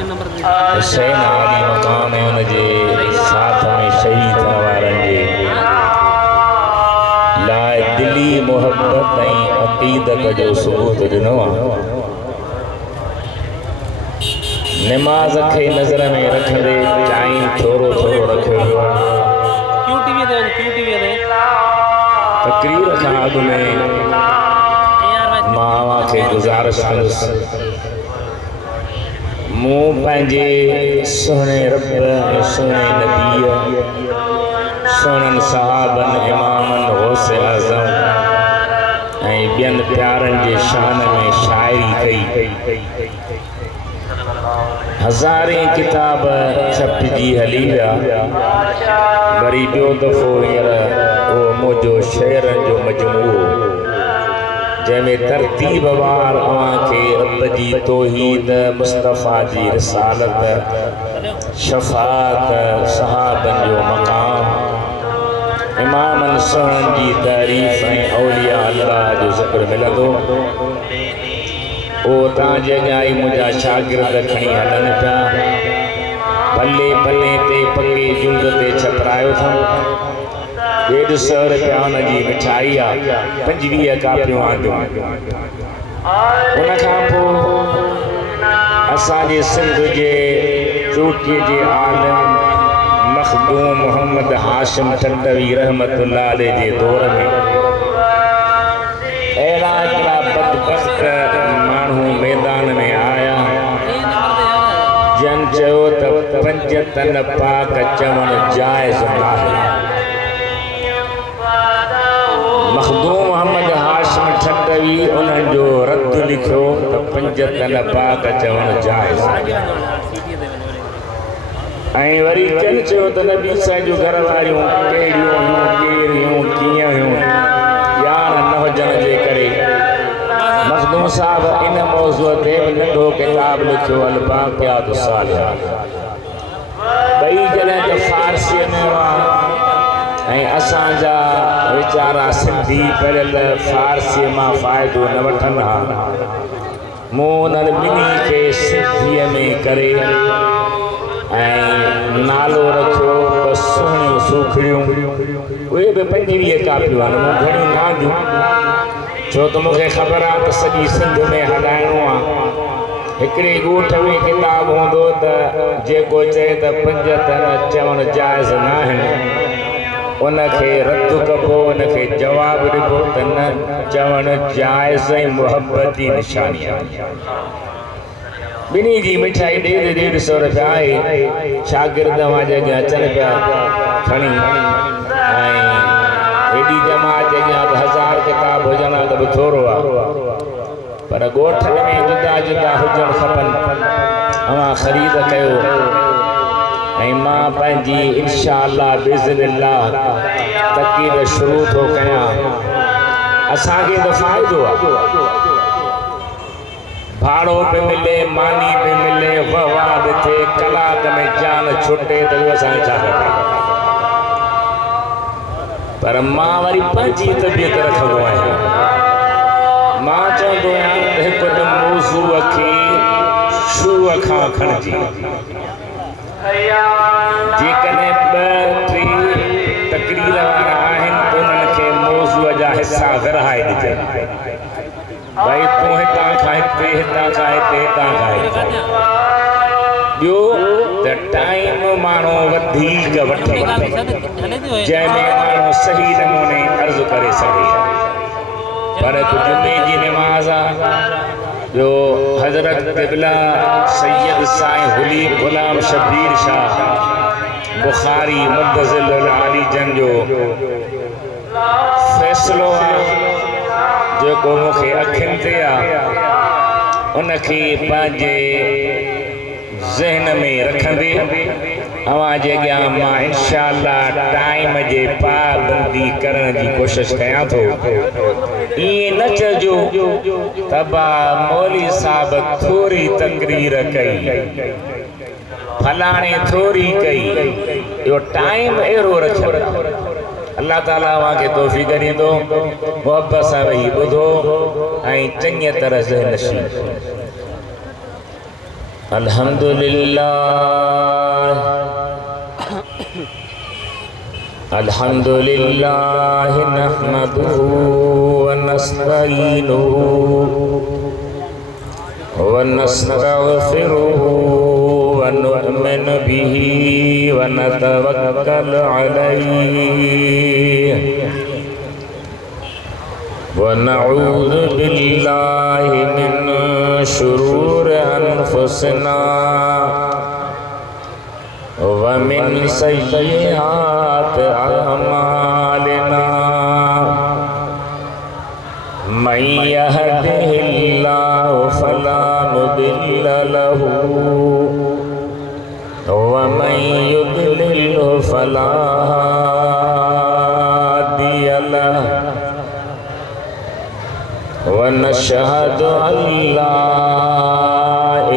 हुसैन आली मकाम है उनके साथ में शहीद वारन जे लाइ दिली मोहब्बत ऐं अक़ीदत जो सबूत ॾिनो आहे। नमाज़ खे नज़र में रखंदे टाइम थोरो थोरो रखियो वियो आहे। तकरीर खां अॻु में मां अव्हां खे गुज़ारिश कंदुसि, मूं पंहिंजे सुहिणे रब ऐं सुहिणे नबीअ सुहिणनि सहाबनि इमामनि गौसे आज़म ऐं ॿियनि प्यारनि जे शान में शाइरी कई। हज़ारें किताब छपजी हली विया, वरी ॿियो दफ़ो हींअर उहो मुंहिंजो शेरनि जो मजमूओ जंहिंमें तरतीब वार अव्हां खे रब जी तौहीद, मुस्तफ़ा जी रिसालत, शफ़ाअत, सहाबनि जो मक़ाम, इमामनि सुहिणनि जी तारीफ़ ऐं औलिया अल्लाह जो ज़िक्र मिलंदो। उहो तव्हांजे अॻियां ई मुंहिंजा शागिर्द खणी हलनि पिया। पले पले ते पके जुंड ते छपरायो अथऊं। 150 रुपया हुनजी मिठाई आहे, 25 कापियूं आंदियूं। उनखां पोइ असांजे सिंध जे चोटीअ जे आलिम मखदूम मोहम्मद हाशिम टंडवी रहमतुल्लाह अलैह जे दौर में अहिड़ा हिकिड़ा बदबख़्त माण्हू मैदान में आया जन चयो त 5 तन पाक चवणु जाइज़ नाहे। मखदूम मोहम्मद हाशिम टंडवी उन्हनि जो रद्द लिखियो त 5 तन पाक चवणु जाइज़। ऐं वरी चनि चयो त नबी साईं जूं घर वारियूं कहिड़ियूं हुयूं, केर हुयूं, कीअं हुयूं, यार न हुजण जे करे मखदूम साहब इन मौज़ूअ ते नंढो किताब लिखियो अल-बाक़ियात सालिहात। ॿई जॾहिं त फ़ारसीअ में हुआ ऐं असांजा वीचारा सिंधी पढ़ियल फ़ारसीअ मां फ़ाइदो न वठनि हा, मूं उन्हनि ॿिन्ही खे सिंधीअ में करे ऐं नालो रखियो त सुहिणियूं सूखड़ियूं। उहे बि 25 कापियूं आहिनि, मूं घणियूं न आंदियूं, छो त मूंखे ख़बर आहे त सॼी सिंध में हलाइणो आहे। हिकिड़े ॻोठ में किताब हूंदो त जेको चए त 5 तन चवणु जाइज़ न आहिनि, उनखे रद्द कबो, उनखे जवाबु ॾिबो त न चवणु जाइज़ ऐं मुहबत जी निशानी आहे। ॿिन्ही जी मिठाई 150 रुपया आहे। शागिर्द मुंहिंजे अॻियां अचनि पिया खणी ऐं हेॾी जमात जे अॻियां त 1000 किताब हुजनि हा त बि थोरो आहे, पर ॻोठनि में जुदा जुदा हुजणु खपनि। अव्हां ख़रीद कयो ऐं मां पंहिंजी इन्शा अल्लाह बिज़निल्लाह तक़ीद शुरू थो कयां। असांखे त फ़ाइदो आहे, भाड़ो बि मिले, मानी बि मिले, वहवाह बि थिए, कलाक में जान छुटे त उहो असांखे छा खपे। पर मां वरी पंहिंजी तबियत रखंदो आहियां। मां चवंदो आहियां त हिकु मौज़ूअ खे शूअ खां खणिजी, जेकॾहिं 2-3 तकरीर वारा आहिनि त उन्हनि खे मौज़ूअ जा हिसा विरहाए ॾिजनि। भाई तूं हितां खां हिते, हितां खां हिते, हितां खां हिते। ॿियो त टाइम माण्हू वधीक वठे जंहिंमें माण्हू सही नमूने अर्ज़ु करे सघे। पर जुमे जी नमाज़ आहे। ॿियो हज़रत क़िबला सैयद साईं हुली गुलाम शबीर शाह बुखारी मुद्दज़िल आली जन जो फ़ैसिलो आहे जेको मूंखे अखियुनि ते आहे, उनखे पंहिंजे ज़हन में रखंदे अव्हां जे अॻियां मां इन्शा अल्लाह टाइम जे पाबंदी करण जी कोशिशि कयां थो। ईअं न चइजो त मौली साहब थोरी तकरीर कई, फलाणे थोरी कई, इहो टाइम अहिड़ो रखियो। अल्लाह ताला अव्हांखे तौफ़ीक़ ॾींदो, मुहबत सां वेही ॿुधो ऐं चङीअ तरह ज़हन नशीब। अल्हम्दुलिल्लाह नहमदुहु व नस्तईनुहु व नस्तगफिरुहु व नु'मिनु बिही व नतवक्कलु अलैहि व नऊज़ु बिल्लाहि मिन शुरूरि अनफुसिना व मिन सय्यिआति अअमालिना मन यहदिहिल्लाहु फला मुदिल्ल लहु व मन युद्लिल्हु फला हादिय लहु व नशहदु अल्ला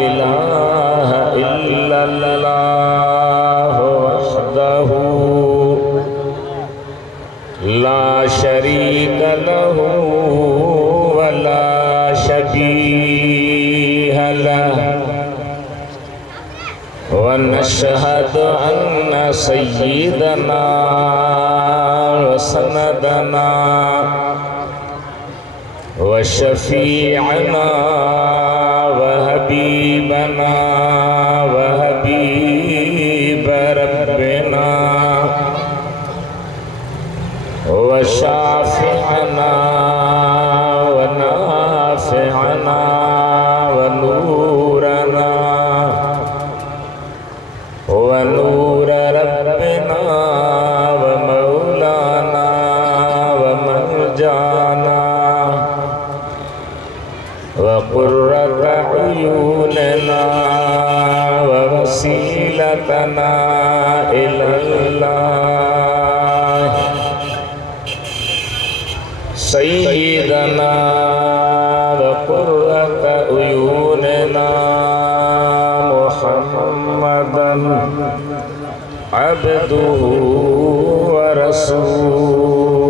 इलाहा इल्लल्लाह वहदहु ला शरीक लहु व ला शबीह लहु व नशहदु अन्न सय्यिदना व सनदना व शफीअना व हबीबना व हबीब रब्बिना व शाफिअना व नाफिअना व नूरना व नूर रब्बिना व मौलाना व मरजाना व क़ुर्रत अयूनना व वसीलतना इलल्लाह सय्यिदना व क़ुर्रत अयूनना मुहम्मदन अब्दुहु व रसूलुहु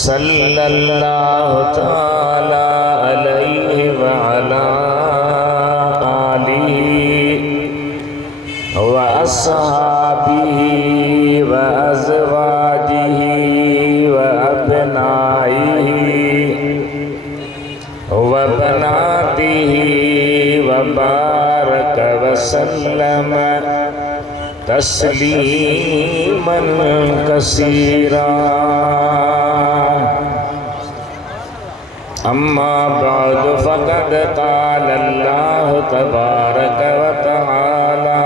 सल्लल्लाहु तआला अलैहि व अला आलिहि व अस्हाबिहि व अज़वाजिहि व अब्नाइहि व बनातिहि व बारक व सल्लम तस्लीमन कसीरा अम्मा बाद फ़क़द क़ाल अल्लाहु तबारक व तआला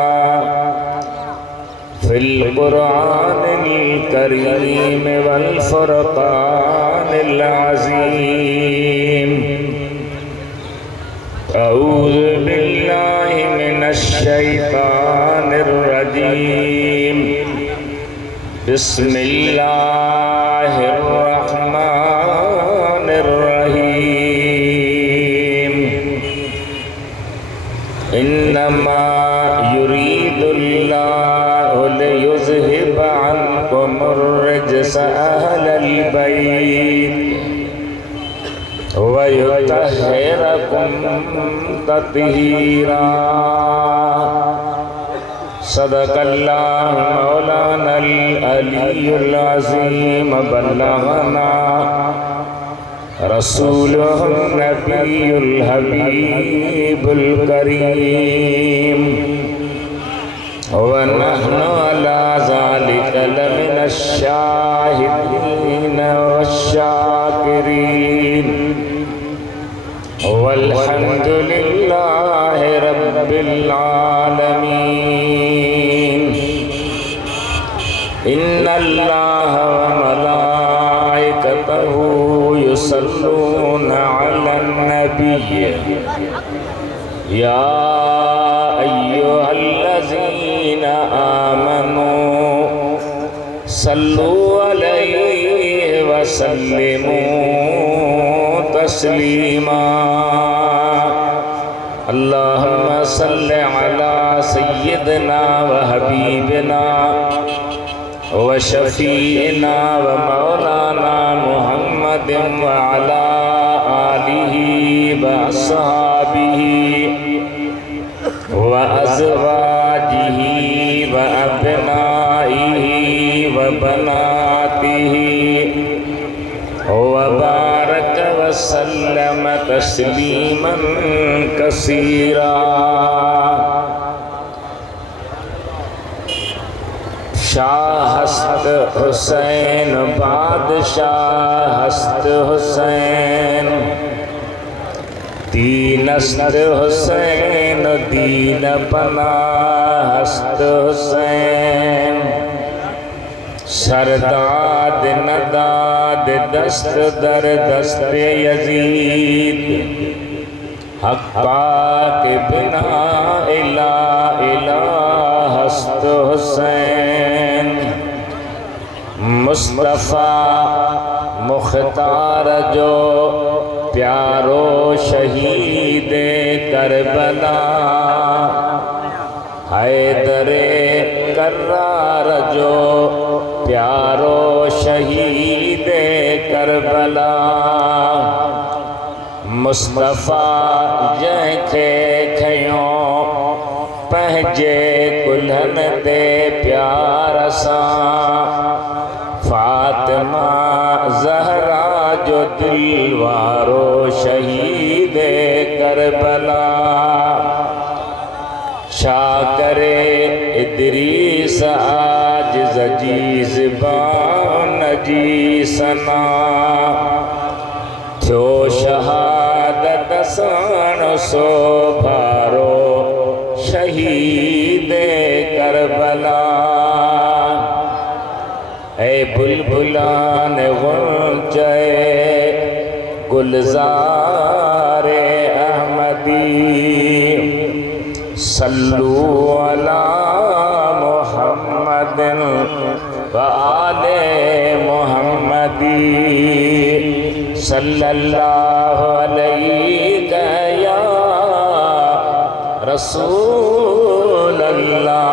फ़िल क़ुरआनिल करीम वल फ़ुरक़ानिल अज़ीम अऊज़ु बिल्लाहि मिनश शैतानिर रजीम बिस्मिल्लाहिर रहमानिर रहीम इन्नमा युरीदुल्लाहु लियुज़हिबा अन्कुमुर रिज्स अहलल बैत व युतहिरकुम तत्हीरा सदक़ल्लाहु मौलानल अलीयुल अज़ीम बल्लगना रसूलुहुन नबियुल हबीबुल करीम व नहनु अला ज़ालिका लमिनश शाहिदीन वश्शाकिरीन वल्हम्दुलिल्लाहि रब्बिल आलमीन इन्नल्लाह व मलाइकतहु युसल्लूना अलन नबिय्य या अय्युहल्लज़ीना आमनू सल्लू अलैहि व सल्लिमू तस्लीमा अल्लाहुम्मा सल्लि अला सय्यिदना व हबीबना व शफीना व मौलाना मुहम्मदिन व अला आलिही व अस्हाबिही व अज़वाजिही व अब्नाइही व बनातिही व बारक व सल्लम तस्लीमन कसीरा। शाह हस्त हुसैन बादशाह हस्त हुसैन दीनस्त हुसैन दीन पना हस्त हुसैन सरदाद नदाद दस्त दर दस्त यजीद हक पाक बिना इला इला हस्त हुसैन मुस्तफ़ा मुख्तार जो प्यारो शहीद करबला हैदरे कर्रार जो प्यारो शहीद करबला मुस्तफ़ा जंहिंखे खयो पंहिंजे कुल्हन ते प्यार सां फातिमा ज़हरा जो दिल वारो शहीद करबला छा करे इदरीस आजिज़ जी ज़बान जी सना थियो शहादत साण सो भारो शहीद करबला। ऐ बुलबुलान गुंजे गुलज़ारे अहमदी सल्लू अला मुहम्मदिन व आले मुहम्मदी सल्लल्लाहु अलैहि या रसूल अल्लाह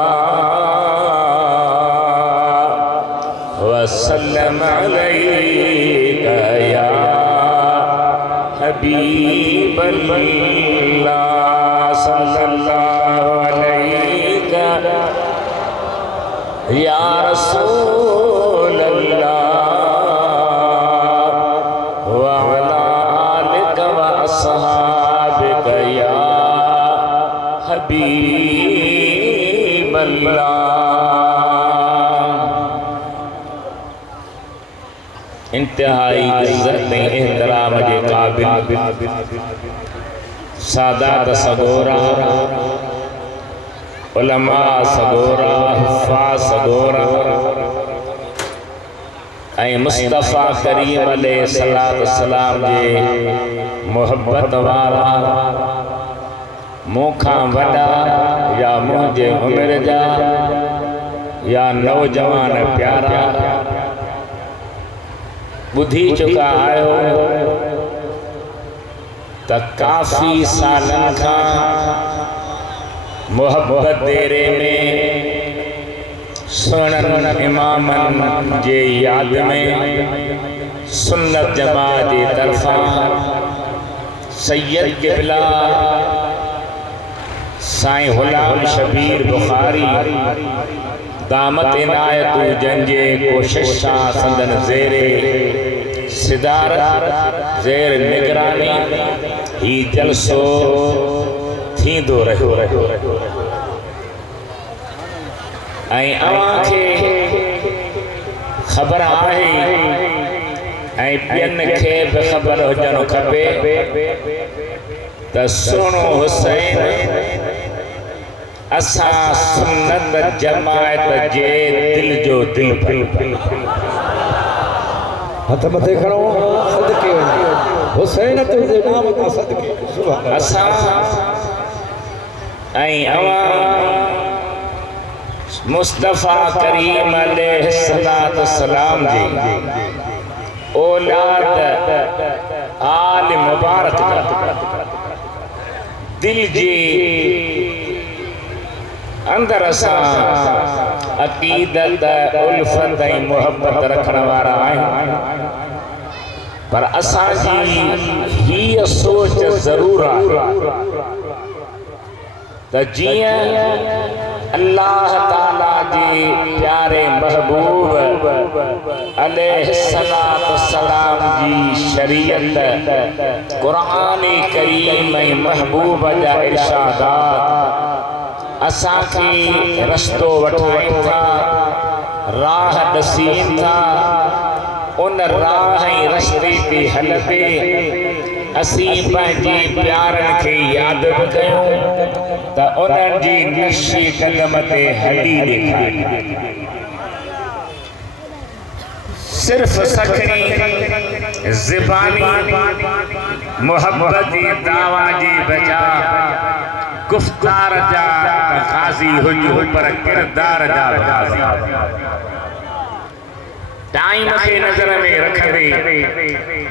वसल्लम अलैका या हबीब अल्लाह सल्लल्लाहु अलैका या रसूल अल्लाह व अला आलिका व अस्हाबिका या हबीब अल्लाह। इंतहाई इज्जत एहतराम के काबिल सादात सगोरा उलमा सगोरा हुफ़ाज़ सगोरा ऐं मुस्तफ़ा करीम अलैहिस्सलाम जे मोहब्बत वारा मूंखां वॾा या मुंहिंजे उमिरि जा या नौजवान प्यारा बुधी चुका आयो त काफ़ी सालन खां मोहब्बत डेरे में सुनन इमामन जे याद में सुन्नत जमात जी तरफा सैयद क़िबला साईं गुलाम शबीर बुखारी दामत इनायत जंजे कोशिश सां संदन ज़ेरे सिदारत ज़ेर निगरानी ही जलसो थींदो रहियो ऐं अव्हांखे ख़बर आहे ऐं ॿियनि खे बि ख़बर हुजणु खपे त सुहिणो हुसैन असां सुन्नत जमायत जे दिल जो दिल हथ मथे खणो सदके हुसैन तुंहिंजे नाम खां सदके असां ऐं अवां मुस्तफ़ा करीम अलैहिस्सलाम जी औलाद आल मुबारक दिल जी अंदर असां अक़ीदत उल्फत ऐं मोहब्बत रखण वारा आहियूं पर असांजी ही सोच ज़रूर आहे त जीअं अल्लाह ताला जे प्यारे महबूब अलैहिस्सलाम सलाम जी शरीयत कुरान करीम ऐं महबूब जा इरशादात असांखे रस्तो वठाइनि था, राह ॾसीनि था। उन राह ऐं रस्ते ते हलंदे असीं पंहिंजे प्यारनि खे यादि बि कयूं त उन्हनि जी नक्शे कदम ते हली ॾेखारियूं। सिर्फ़ सखणी ज़बानी मोहब्बत जी दावा जी बजाय गुफ्तार जा गाज़ी हुजूं पर किरदार जा गाज़ी। टाइम के नजर में रखंदे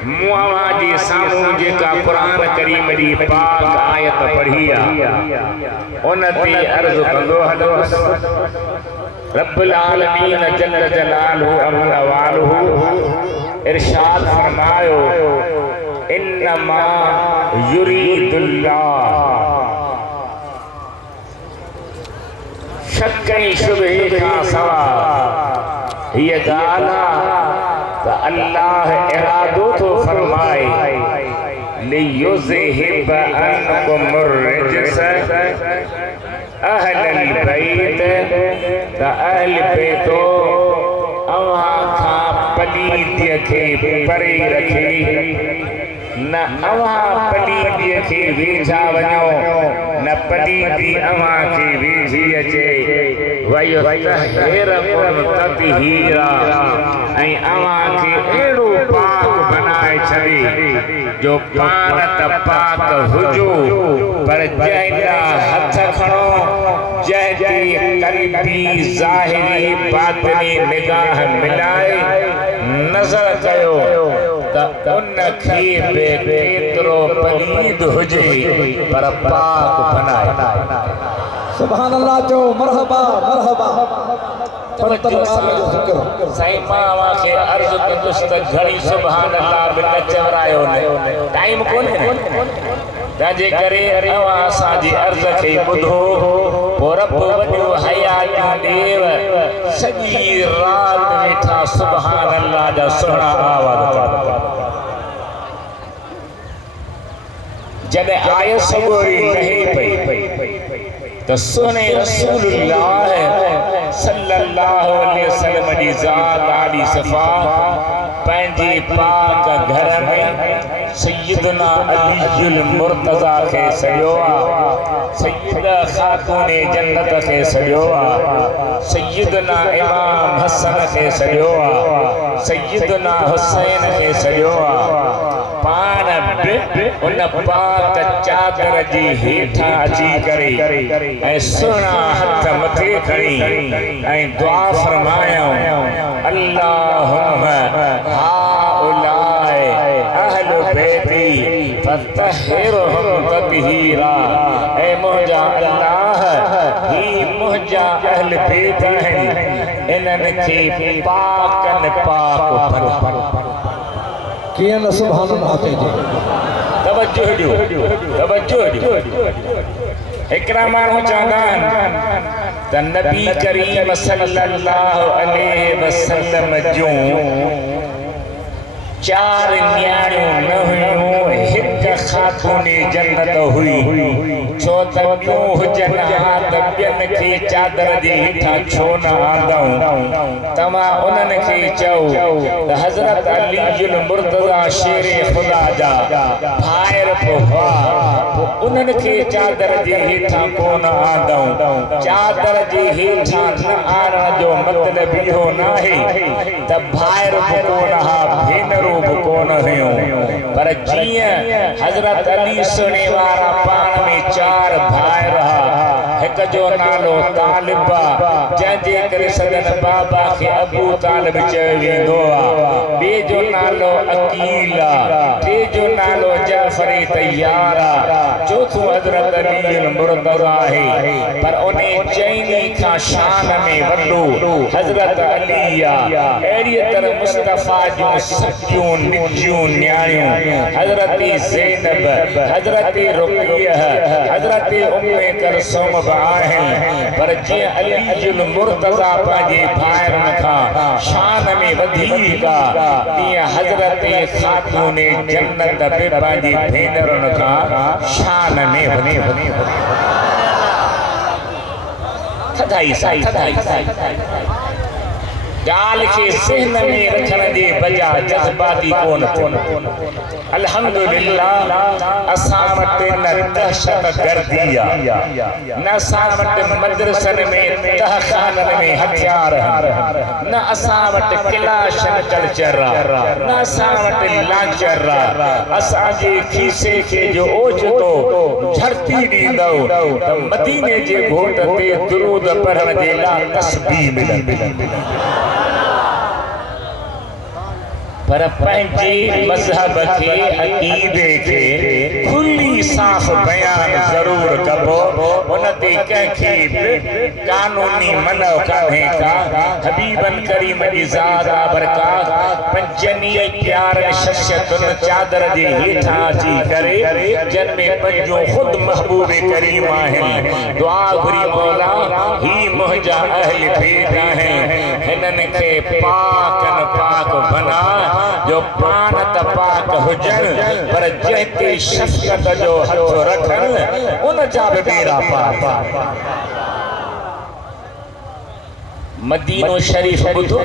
मुआवा जे सामूं जेका कुरान करीम जी पाक आयत पढ़ी आहे उन ते अर्ज़ कंदो हलोस। रब्बुल आलमीन जल्ल जलालहु अमन वालहु इरशाद फरमायो इन्नमा युरीदुल्लाह शक ऐं शुबहे खां सवा ये गाना तो अल्लाह इरादो तो फरमाए लियुज़हिब अन्कुम अर्रिज्स अहलल बैत त अहल बैतो अवां खां पलीदीअ खे परे रखे। न अवां पलीदीअ खे वेझा वञो न पलीदी अवां खे वेझी अचे। वयुतहिरकुम तत्हीरा ऐं अवां खे अहिड़ो पाक बनाए छॾे जो पाण त पाक हुजो पर जंहिंजा हथ खणो जंहिं क़ल्बी ज़ाहिरी बातिनी निगाह मिलाए नज़र कयो त उन खे बि केतिरो पलीद हुजे पर पाक बनाए। सुभान अल्लाह जो मरहबा मरहबा साईं मां खे अर्ज़ कंदुसि त घणी सुभान अल्लाह बि न चवरायो न टाइम कोन्हे तंहिंजे करे अवां असांजी अर्ज़ खे ॿुधो पोइ रब वॾो हयातियूं ॾेव सॼी राति वेठा सुभान अल्लाह जा सुहिणा आवाज़ जॾहिं आय सुबुह लहे पई तो सुने रसूलुल्लाह सल्लल्लाहु अलैहि वसल्लम जी ज़ात आली सफ़ा पंहिंजे पाक घर में सैयदना अलीयुल मुर्तज़ा खे सॼो आहे, सैयदा खातून जन्नत खे सॼो आहे, सैयदना इमाम हसन खे सॼो आहे, सैयदना हुसैन खे सॼो आहे। पाण बि उन पाक चादर जी हेठां अची करे ऐं सुहिणा हथ मथे खणी ऐं दुआ फरमायूं अल्लाहुम्मा हाउलाए अहलु बैती फतहिरहुम तत्हीरा। ऐं मुंहिंजा अल्लाह ही मुंहिंजा अहल बैत आहिनि इन्हनि खे पाकनि पाक बणाए। किया न सुभान अल्लाह चइजे तवज्जो ॾियो। हिकिड़ा माण्हू चवंदा आहिनि त नबी करीम सल्लल्लाहु अलैहि वसल्लम जूं चार न्याणियूं न हुयूं, हिकु खातून जन्नत हुई। छो त ॿियूं हुजनि हा त ॿियनि खे चादर जे हेठां छो न आंदऊं। तव्हां उन्हनि खे चओ त हज़रत अलीयुल मुर्तज़ा शेरे ख़ुदा जा भाइर हुआ, पोइ उन्हनि खे चादर जे हेठां कोन आंदऊं। चादर जे हेठां न आणण जो मतिलब इहो नाहे त भाइर बि कोन हा भेनरूं बि कोन हुयूं, पर जीअं हज़रत अली सुणे वारा पाण में चार भाइर हा, हिक जो नालो तालिब आहे जंहिंजे करे सदन बाबा खे अबू तालिब चयो वेंदो आहे ॿिए जो नालो अकील आहे टे जो नालो जाफ़र तैयार आहे चौथो हज़रत अली मुर्तज़ा आहे पर उन चइनी खां शान में वॾो हज़रत अली आहे अहिड़ीअ तरह मुस्तफ़ा जूं सचियूं निजूं न्याणियूं हज़रत ज़ैनब हज़रत रुक़ियह हज़रत उम्मे कुलसूम बि आहिनि पर जीअं अली मुर्तज़ा पंहिंजे भाइरनि खां शान में वधीक आहे तीअं हज़रत ख़ातून जन्नत बि पंहिंजी भेनरुनि खां शान में वधीक थधाई गाल के ज़हन में रखण जे बजाय जज़्बाती कोन अल्हम्दुलिल्लाह असां वटि न दहशत गर्दी आहे न असां वटि मदरसनि में तहखाननि में हथियार न असां वटि क्लाशन कल्चर आहे न असां वटि लांचर आहे असांजे खीसे खे जो ओचितो झड़ती ॾींदव त मदीने जे घोट ते दुरूद पढ़ण जे लाइ तस्बीह मिलंदी पर पंहिंजे मज़हब के अक़ीदे के खुली साफ़ बयान ज़रूर कबो उन ते कंहिंखे बि कानूनी मनो कान्हे का हबीबन करीम जी ज़ात बरकात पंजनी प्यारनि शख़्सियतुनि चादर जे हेठां अची करे जिन में पंहिंजो ख़ुदि महबूब करीम आहिनि दुआ घुरी मौला ही मुंहिंजा अहल बेत आहिनि हिननि खे पाक बना जो पान त पाक हुजनि पर जंहिंते शफ़क़त जो हथ रखनि उन जा बि बेड़ा पार मदीनो शरीफ़ ॿुधो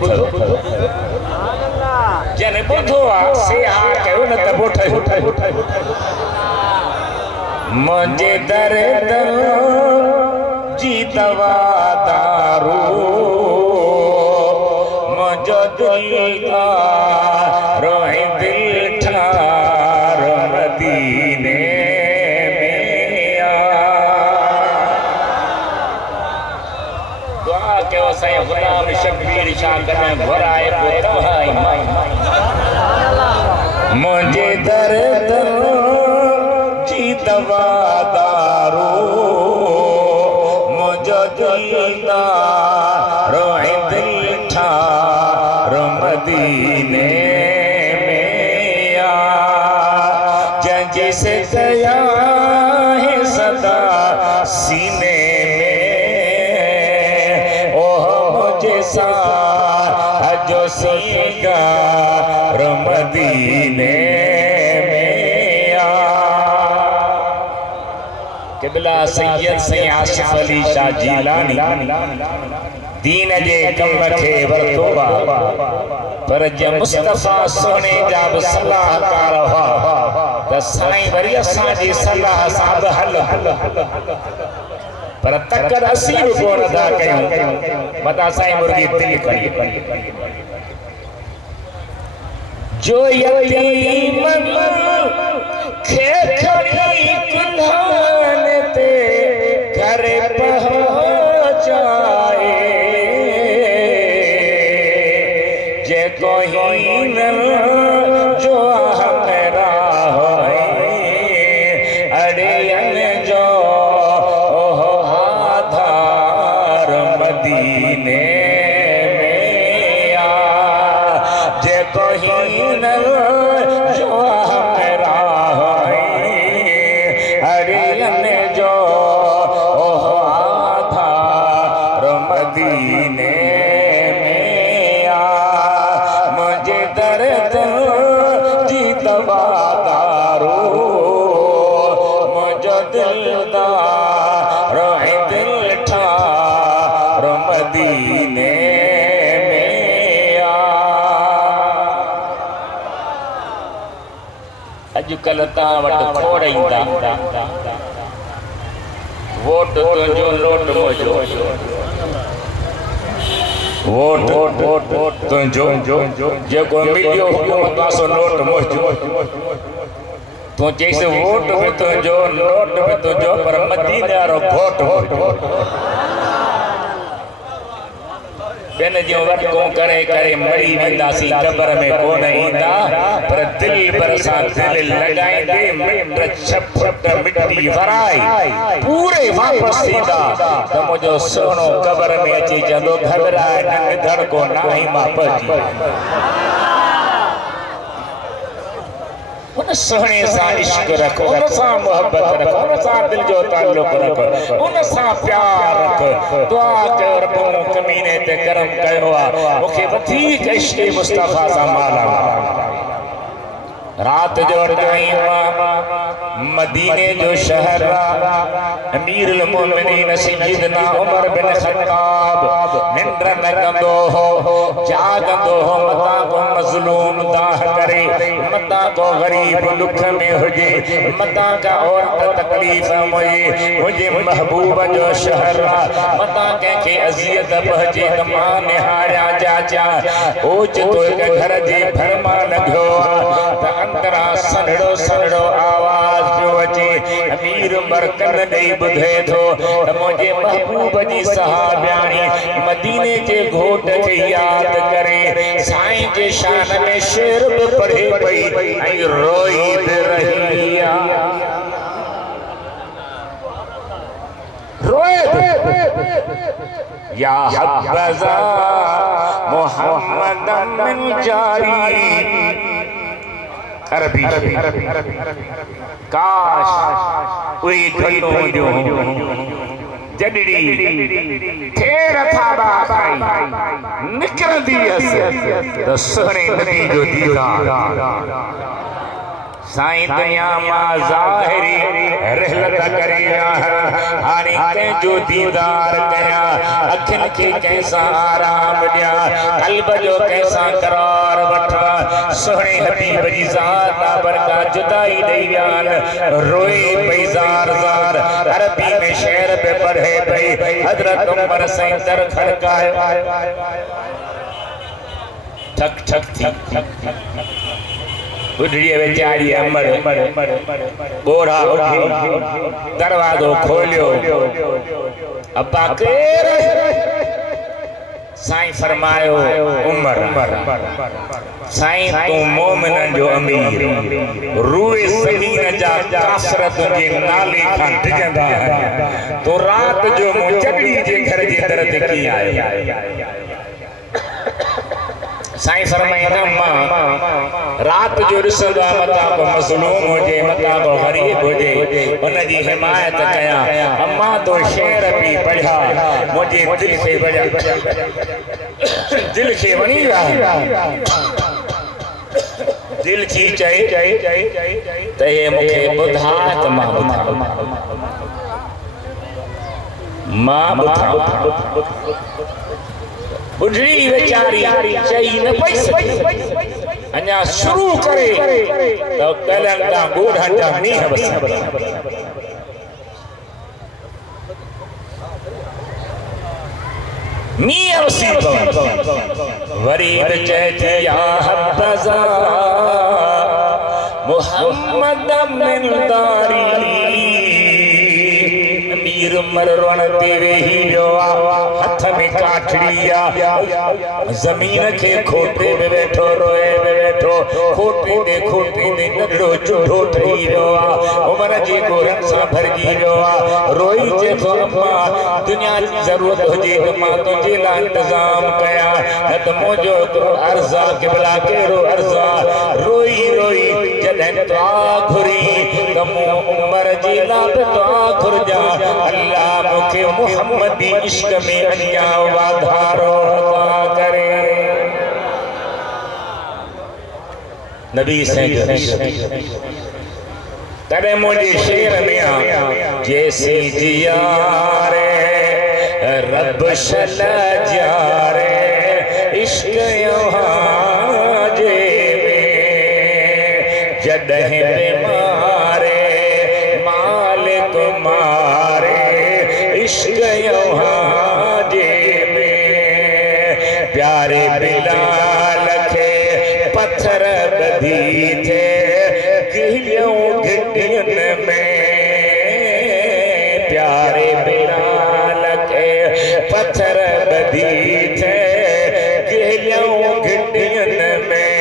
जन ॿुधो आहे से हा कयो न त ॿुठ मुंहिंजे दर्द जी दवा दारू मुंहिंजो दिलदार रोए दिल ठार मदीने में आ दुआ कयो साईं गुलाम शबीर शाह कॾहिं घुराए पोइ तव्हां मुंहिंजे दर्द जी दवा दारू मुंहिंजो दिलदार रोए दिल ठार मदीने में आ जंहिंजे से गया है सदा सीने में ओह मुझे साथ जो सिंगार मदीने में आ किबला सैयद सैयद आसिफ अली शाह जीलानी दीन जे कम खे वरतो पर जे मुस्तफ़ा सोने जा बि सलाहकार हुआ त साईं वरी असांजी सलाह सां बि हल पर तकड़ असीं बि कोन अदा कयूं मता साईं मुर्गी दिलि कई जो यतीम खे खड़ी कुल्हाने ते घर पहुंचाए जे कोई न जो हमरा होए अड़ियन जो आधार मदीने में आ जे कोई न जो हमरा होए अड़ियन जो आधार मदीने अॼुकल्ह तव्हां वटि खोड़ ईंदा वोट तुंहिंजो नोट मुंहिंजो वोट तुंहिंजो जेको मिलियो हुकूमत वासो नोट मुंहिंजो तू चईस वोट में तुझो नोट में तुझो पर मदीना रो घोट बेन जो वर्को करे करे मरी वेंदासी कब्र में कोन ईंदा पर दिल बरसा दिल लगाइंदे मिट छपट मिट्टी वराई पूरे वापस ईंदा त मुझो सोनो कब्र में अची जंदो घबराए न धड़को नाही मां पजी उन सोने सा इश्क रखो उन सा मोहब्बत रखो उन सा दिल जो ताल्लुक रखो उन सा प्यार रखो दुआ कयो रब्बो कमीने ते करम कयो आ मुखे वधीक इश्क मुस्तफा सा माला रात जो मदीने जो शहर अमीर उल मोमिनीन सय्यदना उमर बिन खत्ताब निंद्र न कंदो हो जागंदो हो मता को मजलूम दाह करे मता को गरीब दुख में हुजे मता का औरत तकलीफ मुझे मुझे महबूब जो शहर मता के अजियत पहुंचे त मां निहारिया चाचा ओच तो घर जे फरमा लग्यो त अंतरा सनड़ो सनड़ो आवाज पियो अचे अमीर मरकन दई बुधे थो त मुझे महबूब जी सहाबियाणी मदीने जे घोट के याद करे साईं जे शान में शेर पे पढ़े पई ऐं रोई रही या हब्बज़ा मोहम्मद मिन जारी अरबी काश कोई घटो जो जडड़ी ठेर थाबा खाई निकरदी हस तो सोने नबी जो दीदार साईं दुनिया मां ज़ाहिरी रहलत करिया हाने के जो दीदार कया अखिन के कैसा आराम दिया कल्ब जो कैसा करार वठा सोहणे हबीब जी ज़ात बरका जुदाई दई व्यान रोए पई ज़ार ज़ार अरबी में शेर पे पढ़े पई हजरत उमर साईं दर खड़कायो ठक ठक थी बुढ़िए बेचारी अमर गोरा उठी दरवाजो खोलियो अब्बा केर साईं फरमायो उमर साईं तू मोमिनन जो अमीर रूए समीन जा कासरत जे नाले खां डिजंदा तो रात जो मु चगड़ी जे घर जे दर ते की आयो साईं फरमाईंदा मां रात जो ॾिसंदा मता को मज़लूम हुजे मता को गरीब हुजे उन जी हिमायत कया अम्मा तो शेर भी पढ़ा मुझे दिल से बजा दिल से वणी विया दिल थी चई त हे मूंखे ॿुधा त मां ॿुधा बुढ़ी बेचारी चई न पई सके अञा शुरू करे तो कलन का गोढ़ा जा नीह बस नीह बसी वरी चैती या हब्बज़ा मोहम्मद मिन दारी अमीर मरवण ते वेही जो हथ में काठड़िया जमीन के खोटे में बैठो रोए में बैठो खोटे दे नडो चुठो ठही वियो उमर जी गोरन सा भरजी वियो रोई जे तो अम्मा दुनिया जी जरूरत हुजे त मां तुझे ला इंतजाम कया न त मुझो तो अर्जा किबला केरो अर्जा रोई रोई जदन तो आखरी त उमर जी ला तो आखुरजा अल्लाह मुखे मुहम्मदी इश्क में अनिया वाधारो अता करे नबी से तड़े मुझे शेर में आ जैसी जिया रे रब शल जा रे इश्क यहाँ जे में जदह बीमारे मालिक मारे इश्क यहाँ जे में प्यारे बिलाल के पत्थर बधी थे गिलियों घिटियन में प्यारे बिलाल के पत्थर बधी थे गेलियों घिटियन में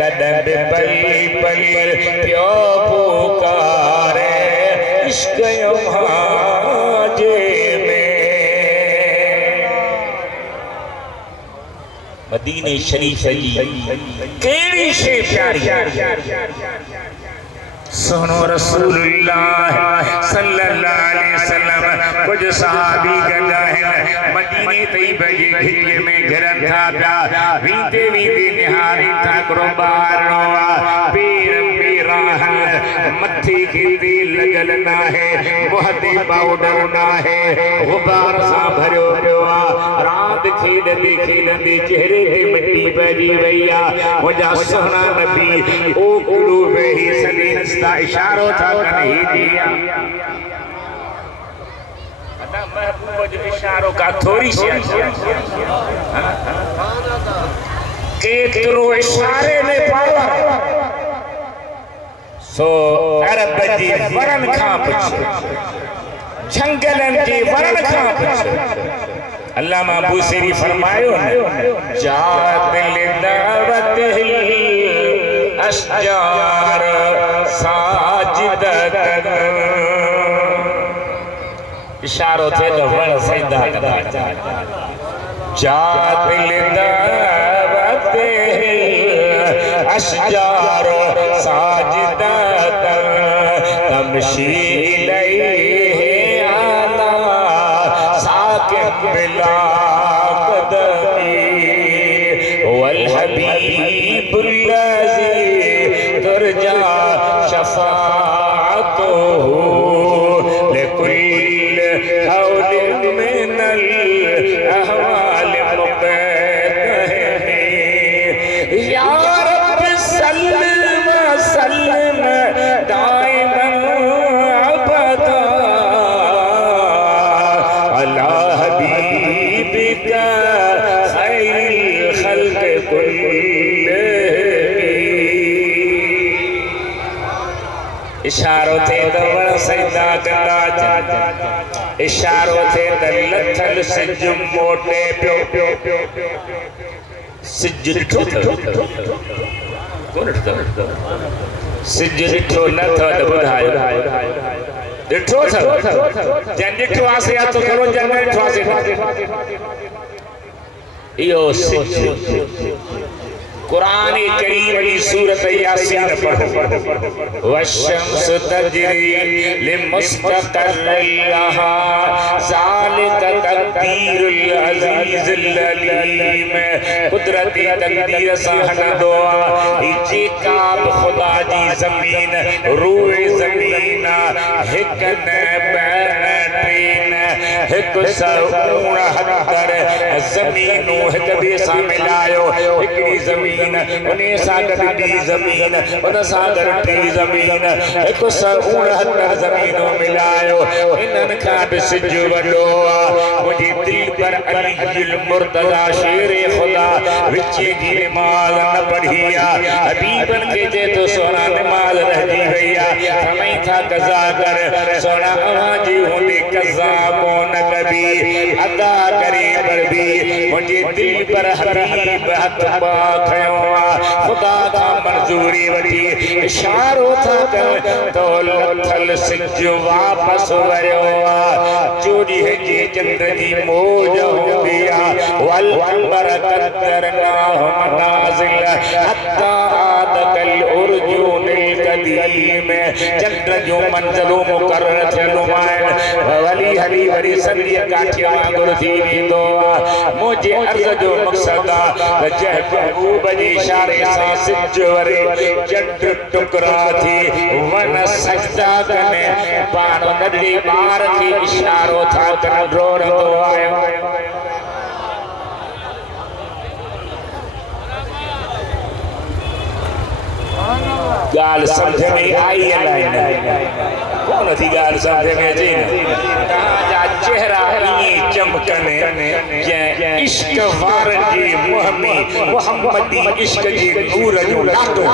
तदब पली पली प्यो पुकारे इश्क महाजे में। मदीने शरीफ जी केड़ी शे प्यारी सुनो रसूलुल्लाह सल्लल्लाहु अलैहि वसल्लम कुछ सहाबी गदा है मदीने तैयबा जी घिटे में घरन था प्या वीते वीते निहारी था कुर्बान रोवा पीर पीराह मत्थी की दिल लगल ना है मोहते पाउडर ना है गुबार सा भरो रोवा रात खेलती खेलती चेहरे पे मिट्टी पड़ी भैया मुझा सोना नबी ओ कुलूब ही सलीन का इशारो था नहीं दिया अदा महबूब जो इशारों का थोड़ी सी केतरो इशारे ने पावा सो अरब जी वरन खां पुछे जंगलन जी वरन खां पुछे अल्लामा बूसीरी फरमायो जात लिदावत अशजार साजिदतन इशारो थे तो वण सजदा जात लिदावत अशजार साजिदतन तमशी इलैहि आला साकिब बिला कदमी वल हबीबुल्लज़ी तुरजा शफाअतुहु लिकुल्ल हौलिन मिनल अहवाल मुक़द्दमी या रब सल्लि व सल्लिम दाइमन अबदा अला हबीबिका खैरिल खल्क़ इशारो थे तो वण सजदा कंदा इशारो थे तो लथल सिज मोटे पियो सिज ॾिठो कोन ॾिठो सिज ॾिठो न अथव त ॿुधायो ॾिठो अथव जंहिं ॾिठो आहे या तो करो जंहिं न ॾिठो आहे इहो सिज कुरान करीम की सूरत यासीन पढ़ो वशम्स तजरी लिमुस्तक़र्रिन लहा ज़ालिक तक़दीरुल अज़ीज़ुल अलीम कुदरती तकदीर सां हलंदो आहे जेका बि खुदा जी ज़मीन रूए ज़मीन हिक न ॿ न हिक सऊण हतर ज़मीनूं हिक ॿिए सां मिलायो हिकिड़ी ज़मीन उन्हें सागर टी जमीन उन सागर टी जमीन एक सऊण हतर जमीनों मिलायो इनन का भी सिज वडो मुझे दिल पर अलीजुल मुर्तजा शेर खुदा विचे की नमाज न पढ़िया हबीबन के जे तो सोना नमाज रह जी भैया हमें था कज़ा कर सोना आवाजी होंदे कज़ा को न कभी अदा करे पर भी मुझे दिल पर हबीब हथ पाखयो खुदा का मंजूरी वठी इशारो था कर तो लथल सिज वापस वरियो चोरी है जी चंद्र जी मौज होंदी वल अंबर कतरना मनाजिल हत्ता आदकल उर्जूनिल कदीम चंद्र जो मंजिलो मुकर्रर थियलो माए वली हली वरी संदी काठी वांगुर थी वेंदो मुझे अर्ज जो मकसद जह महबूब जी इशारे सां सिज वरे चंड टुकड़ा थी वन सजदा कने पाण नंढड़े ॿार खे इशारो था कनि रोरंदो आयो गाल समझ में आई अलाई कौन थी गाल समझ में अचे तव्हांजा चेहरा ईअं चमकनि जंहिं इश्क वारनि जी मुहमी मुहम्मदी इश्क जी नूर जो लाटो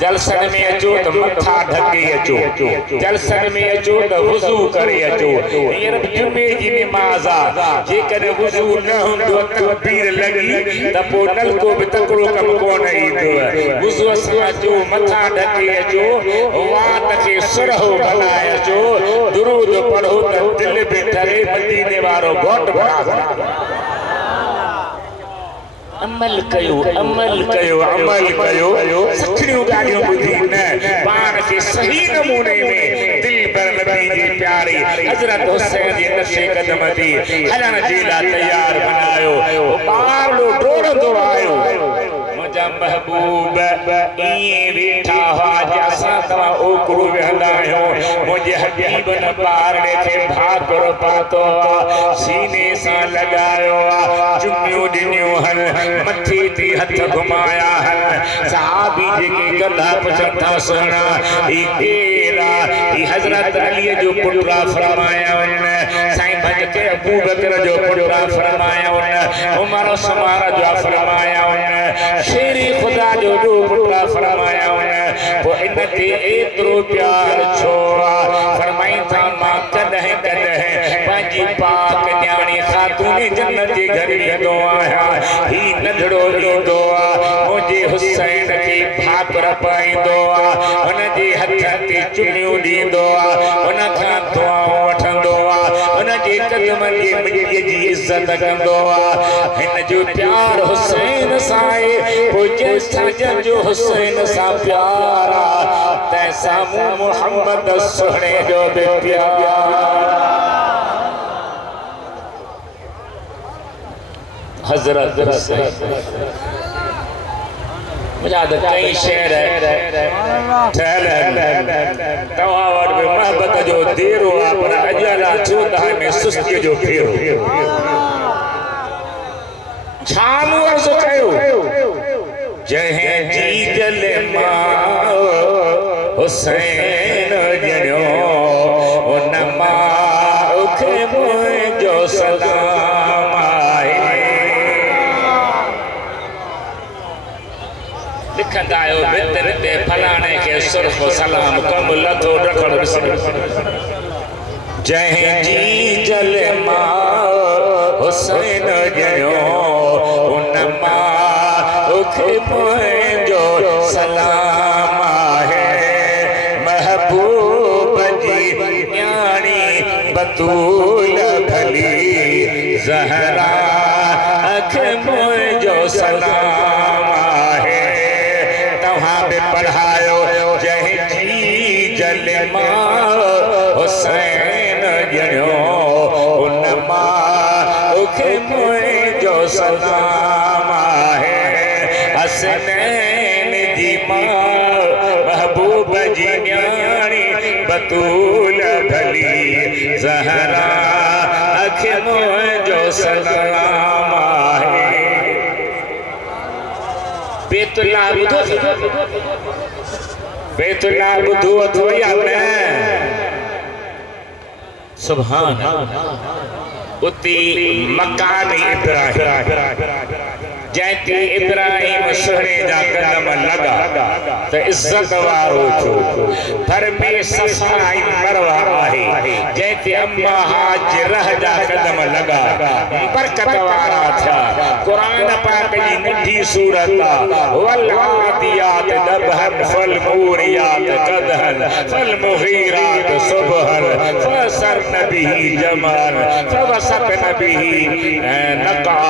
जलसन में अचो तो मथा ढके अचो, जलसन में अचो तो वुज़ू करे अचो। हींअर जुमे जी नमाज़ आहे, जेकर वुज़ू न हूंदो तकबीर लगी त पोइ नलको बि तकिड़ो कमु कोन ईंदो। वुज़ू सां अचो, मथा ढके अचो, वात खे सुरहो बनाए अचो, दुरूद पढ़ो त दिल बि ठरे मदीने वारो घोट बणाए। अमल कयो, अमल कयो, अमल कयो, सखड़ियूं ॻाल्हियूं ॿुधी न, पाण खे सही नमूने में दिल पर नबी जी प्यारी हज़रत हुसैन जे नशे कदम ते हलण जे लाइ तयार बनायो। ॿारड़ो डोड़ंदो आयो, मुंहिंजा महबूब ईअं वेठा हुआ जंहिंसां तव्हां ओकड़ो वेहंदा आहियो। मुंहिंजे हबीब न ॿारड़े खे भाकुर पातो आहे, सीने सां लॻायो आहे, चुमियूं ॾिनियूं हल, मथे ते हथ घुमाया हल। सहाबी जेके गल्ला पुछनि था सुहिणा ही केर आहे, ही हज़रत अलीअ जो पुटु आहे फरमाया उन, साईं भॼ के अबू बकर जो पुटु आहे फरमाया उन, उमर उस्मान जो फरमाया उन, शेर खुदा जो पुटु आहे फरमाया उन। पोइ इन ते एतिरो प्यार छो आहे? फरमाईं था मां कॾहिं कॾहिं पंहिंजी पाक न्याणी ख़ातून जन्नत जे घर वेंदो आहियां, ही नंढड़ो ईंदो आहे, मुंहिंजे हुसैन खे भाकुर पाईंदो आहे, हुनजे हथ ते चुमियूं ॾींदो आहे, हुन खां दुआऊं वठंदो आहे, हुनजे कदमनि जी मिटीअ जी इज़त कंदो आहे। हिन जो प्यार हुसैन सां आहे, पोइ जंहिंसां जंहिंजो हुसैन सां प्यार आहे तंहिंसां मूं मुहम्मद सुहिणे जो बि प्यार। हज़रत मुझा तो कई शेर ठहल तव्हां वटि बि मोहब्बत जो देरो आहे, पर अॼु छो तव्हां में सुस्तीअ जो फेरो। छा मूं अर्ज़ु कयो, जंहिं जी दिल मां हुसैन ॼणियो उन मां खे मुंहिंजो सलाम आहे। लिखंदा आहियो भितर ते फलाणे खे सुर्फ़ सलाम कम लथो रखण विसर। जंहिं जी जल मां हुसैन ॼणियो उन मां खे मुंहिंजो सलाम आहे। महबूब जी न्याणी बतूल भली ज़हरा खे मुंहिंजो सलाम आहे। तव्हां बि पढ़ायो जंहिं जी जल मां हुसैन ॼणियो उन मां खे मुंहिंजो सलाम आहे। हसनैन जी मां महबूब जी न्याणी बतूल भली ज़हरा खे मुंहिंजो सलाम आहे। बेतुल्ला ॿुधो, बेतुल्ला ॿुधो अथव या न? सुभान उते मकान इब्राहिम जैते इब्राहिम सुहिणे जा कदम लॻा त इज़त वारो थियो। घर में सफ़ाई मरवा आहे, जैते अम्मा हाजरह जा कदम लॻा बरकत वारा थिया। क़ुरान पाक जी मिठी सूरत वल आदियात दबहन फल मूरियात कदहन फल मुगीरात सुबहन फसरन बिही जमल फवसतन बिही नका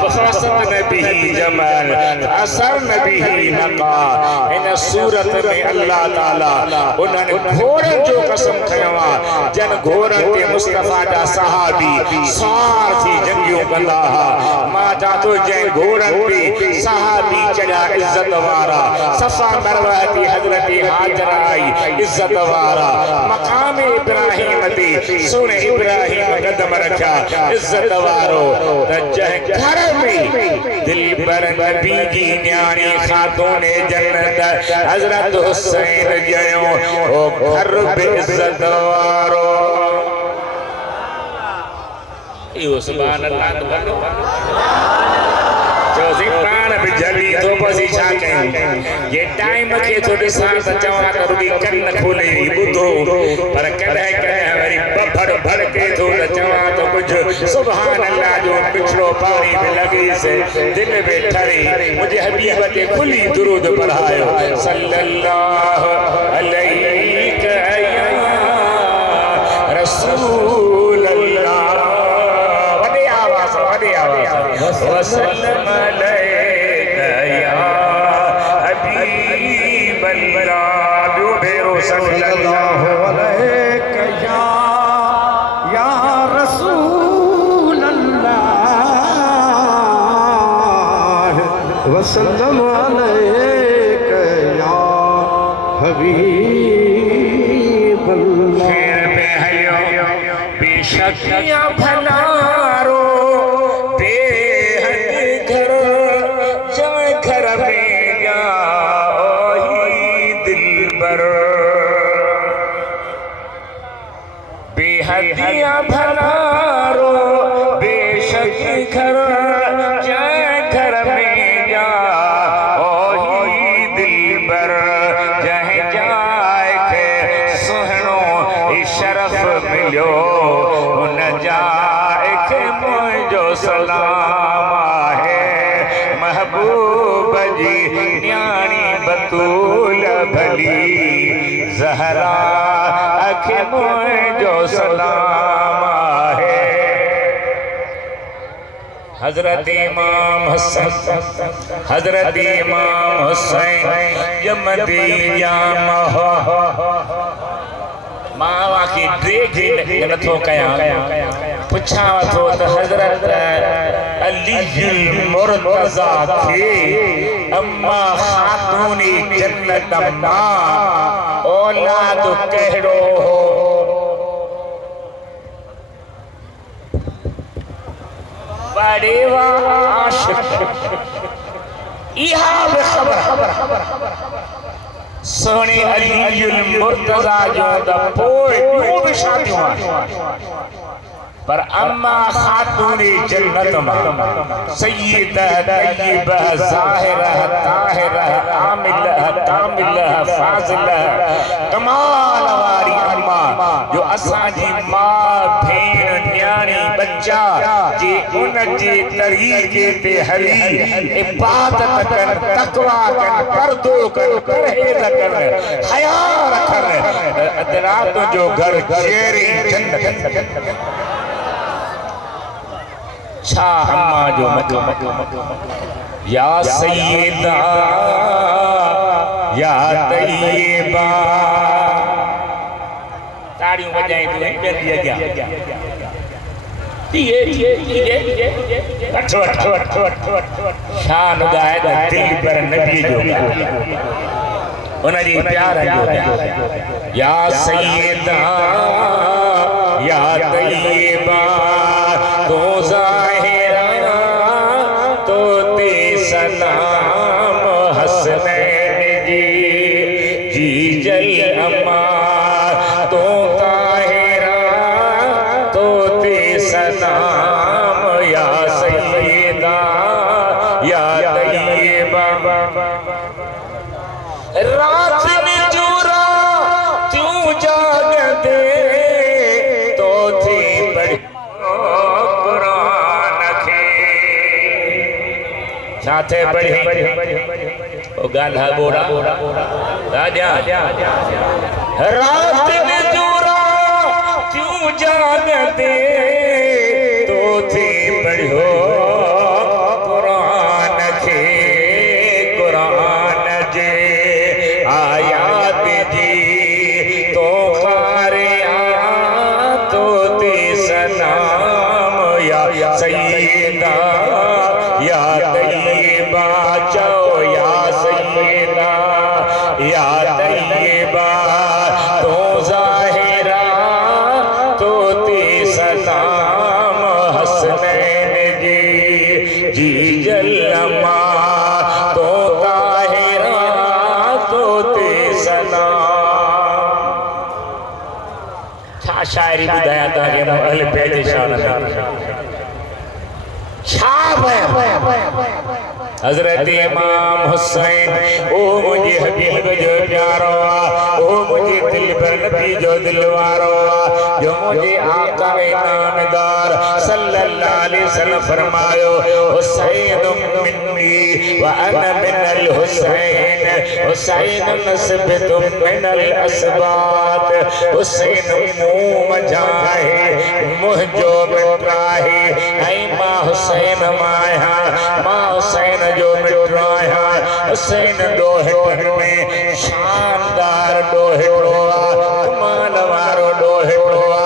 फवसतन बिही जमल असरन बिही नका। इन सूरत में अल्लाह ताला उन्हनि घोड़नि जो कसम खयो आहे जन घोड़नि ते मुस्तफा जा सहाबी सार थी जंगियूं कंदा हुआ। मां चातो जंहिं घोड़नि ते सहाबी चढ़िया इज़त वारा, सफ़ा मरवा ते हज़रत हाजरा आई इज़त वारा, मक़ाम इब्राहिम ते सुहिणे इब्राहिम कदम रखिया इज़त वारो। त जंहिं घर में दिलबर नबी जी न्याणी ख़ातून जन्नत हज़रत हुसैन ॼणियो ओ घर बि इज़त वारो। इहो सुभान अल्लाह जोसी पान भी जल्दी तो पसी छा कयूं ये टाइम के थोड़ी साल त चवा त रुगी कन खोले बुधो पर कदे कदे वरी बफड़ भड़ के थो त चवा तो कुछ सुभान अल्लाह जो पिछड़ो पानी पे लगी से दिल में ठरी मुझे हबीब ते खुली दुरूद पढ़ायो सल्लल्लाहु अलैहि या रसूल अल्लाह वडे आवाज वसल्लम अलैका या हबीब अल्लाह दो बेरो सल्लल्लाहु अलैका या रसूल अल्लाह वसल्लम अलैका या हबीब अल्लाह पे हयो बेशक या भलारो बेहद घर जम घर में या ओही दिलबर बेहद या भलारो बेशक घर जम घर में या ओही दिलबर जह जाए के सुहनो शरफ मिलो उन जाए के मुझो सलाम है महबूब जी न्याणी बतूल भली जहरा अख मुझो सलाम है हजरत इमाम हसन हजरत इमाम हुसैन यमदी यामा मावा की देख नथो कया पुछा थो त हजरत अलीयुल मुर्तजा खे अम्मा खातूनी जन्नत अम्मा औलाद कहड़ो हो बड़े आशिक इहा खबर सोने अलीयुल मुर्तजा जो द पोए ॿियूं बि शादियूं पर अम्मा खातूनी जन्नत मां सय्यद तय्यब ज़ाहिर ताहिर आमिल कामिल फाजिल कमाल वारी अम्मा जो असांजी मां भेण न्याणी बच्चा जे उन जे तरीके ते हली इबादत कर तकवा कर पर्दो कर परहेज़ कर हया रखन रात जो घर चेरी जन्नत छा अम्मा जो मको या सय्यदा या तय्यबा ताड़ियों बजाई तू बेंदी अग्या ये शान गाए दिल पर नबी जो उनजी प्यार जो या सय्यदा या तय्यबा तो ज़ाहिरा तो ते सलाम हसनैन जी जल अम्मा तो ताहिरा तो ते सलाम या सय्यदा या तय्यबा रात में जोरा तू जाग दे तो थी बड़ी कुरान खे साथे बड़ी ओ गाला बोड़ा राजा रात में जोरा तू जाग दे तो थी बड़ी कुरान खे कुरान जे आयात जी तो कारे तो ते सलाम या सय्यदा या तय्यबा चो या सय्यदा या तय्यबा तो ज़ाहिरा तो ते सलाम हसनैन जी जल अम्मा तो ताहिरा तो ते सलाम छा शायरी बुधाया था कि अहल बैत शान हजरत इमाम हुसैन ओ मुझे हबीब जो प्यारो ओ मुझे दिल पर नबी जो दिलवारो जो मुझे आका इनामदार सल्लल्लाहु अलैहि वसल्लम फरमायो हुसैन मिन्नी व अना मिनल हुसैन हुसैन नस्बतुम मिनल असबात हुसैन मुंह मजाए मुझो मित्राहे ऐ मां हुसैन माया मां हुसैन जो मित्राया हुसैन डोहटन में शानदार डोहटोआ कमाल वारो डोहटोआ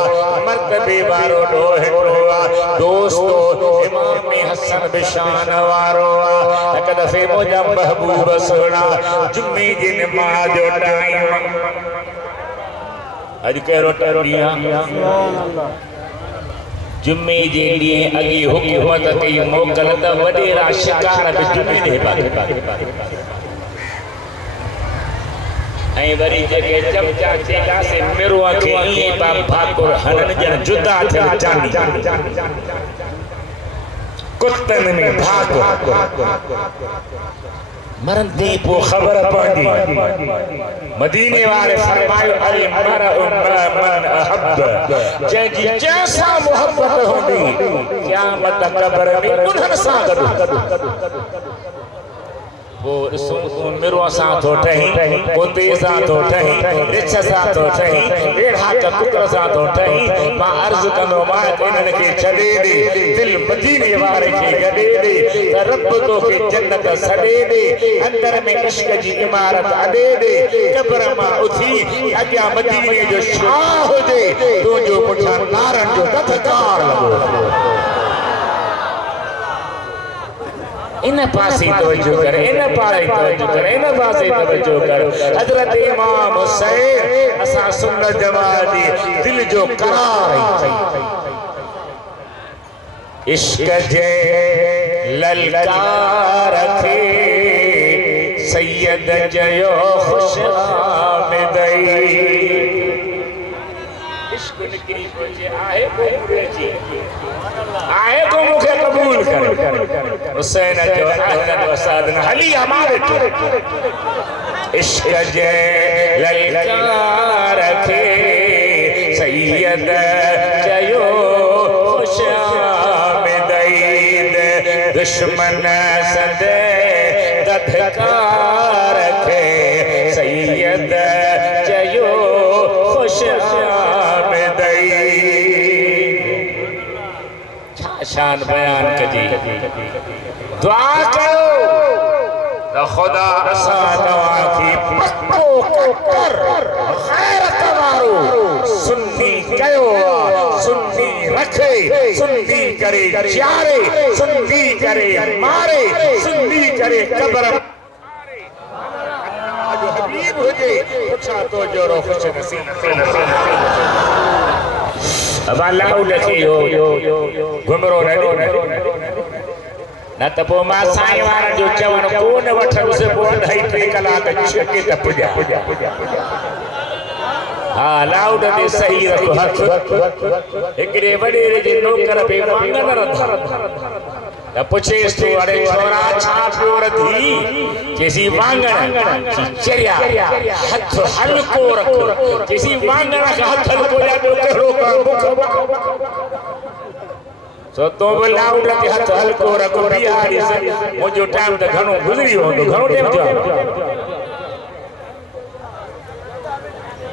मर्तबे वारो डोहटोआ दोस्तों इमाम हसन बिशान वारो एक दफे मुझा महबूब सोना जुम्मे जी नमाज जो टाइम अज कहिड़ो ॾींहुं जुम्मे जे ॾींहुं अॻे हुकूमत कई मोकल त वॾेरा शिकार बि जुम्मे ॾे ऐं वरी जेके चमचा चेलासे मिरुआ खे ईअं पा भाकुर हणनि ॼण जुदा थियल चांदी कुतनि में भाकुर मरंदे पो खबर पवंदी मदीने वारे फरमायो अल मरउ मन अहब जंहिंजी जंहिंसां मोहब्बत हूंदी क़यामत क़ब्र में उन्हनि सां गॾु वो मिरुआ सां थो ठही पोते सां थो ठही रिछ सां थो ठही ॾेढ़ा कुकर सां थो ठही मां अर्ज़ कंदो मां इन्हनि खे छॾे ॾे दिल मदीने वारे खे गॾे ॾे त रब तोखे जन्नत सॾे ॾे अंदर में इश्क जी इमारत अॾे ॾे क़ब्र मां उथी अॻियां मदीने जो छा हुजे तुंहिंजो पुठियां नारनि जो दथकार लॻो इन पासे तवज्जो कर इन पासे तवज्जो कर इन पासे तवज्जो कर हजरत इमाम हुसैन असा सुन्नत जमात दी दिल जो करार इश्क जे ललकार खे सैयद जयो खुश आमदई इश्क निकरी पहुंचे आहे बोरे जी आहे को मुखे कबूल कर हुसैन जो अहलन व सादन हली हमारे इश्क जे ललकार खे सैयद जयो खुश आमदई दुश्मन सदे दधकार खे सैयद जयो खुश शान बयान कजी दुआ करो तो खुदा असा दवा की पक्को कर खैरत वारो सुन्नी कयो सुन्नी रखे सुन्नी करे चारे सुन्नी करे मारे सुन्नी करे कब्र जो हबीब हुजे पुछा तो जोरो खुश नसीब अब अल्लाह लखी हो घुमरो न न त पोइ मां साईं वारनि जो चवण कोन वठंदुसि पोइ 2.5 कलाक छिके त पुॼा हा लाउड ते सही रखो हथ हिकिड़े वॾेरे जे नौकर पे वांगन रधा त पुछेसि तूं अड़े छोरा छा पियो रधी चेसी वांगण चरिया हथ हल्को रख चेसी वांगण खे हथ हल्को या ॿियो कहिड़ो सो तो बि लाउड ते हथ हल्को रख बिहारी मुंहिंजो टाइम त घणो गुज़री वेंदो घणो टाइम थियो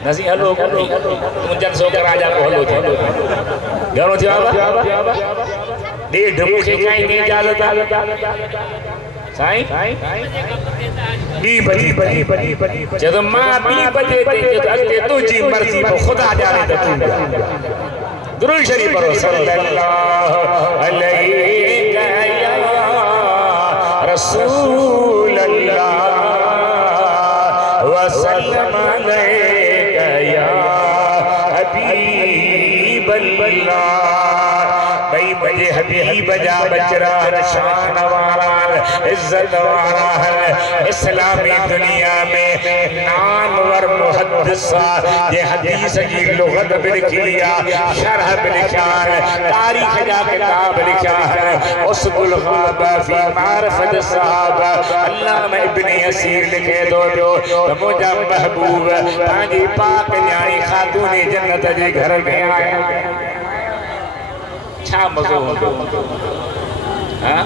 नसी हलो मुंहिंजनि छोकिरा जा पोइ हलो थियो घणो थियो डेढ़ मुखे काई नहीं इजाजत साईं 2 बजे जब मां 2 बजे ते अॻिते तुंहिंजी मर्ज़ी पोइ ख़ुदा ॼाणे त तूं दुरूद शरीफ पढ़ो सल्लल्लाहु अलैहि या रसूल अल्लाह व सल्लम अलैका या हबीब हबीब भाई बजे हबीब जा बचरा शान वाला इज्जत वाला है इस्लामी दुनिया में नामवर मुहद्दिसा ये हदीस की लुगत भी लिखिया शरह भी लिखा है तारीख का किताब लिखा है उसकुल ग़ाब फी मारिफत साहब अल्लाह में इब्ने असीर लिखे दो जो मुझा महबूब पांजी पाक न्याणी खातून जन्नत जे घर में आया छा मज़ो हूंदो हां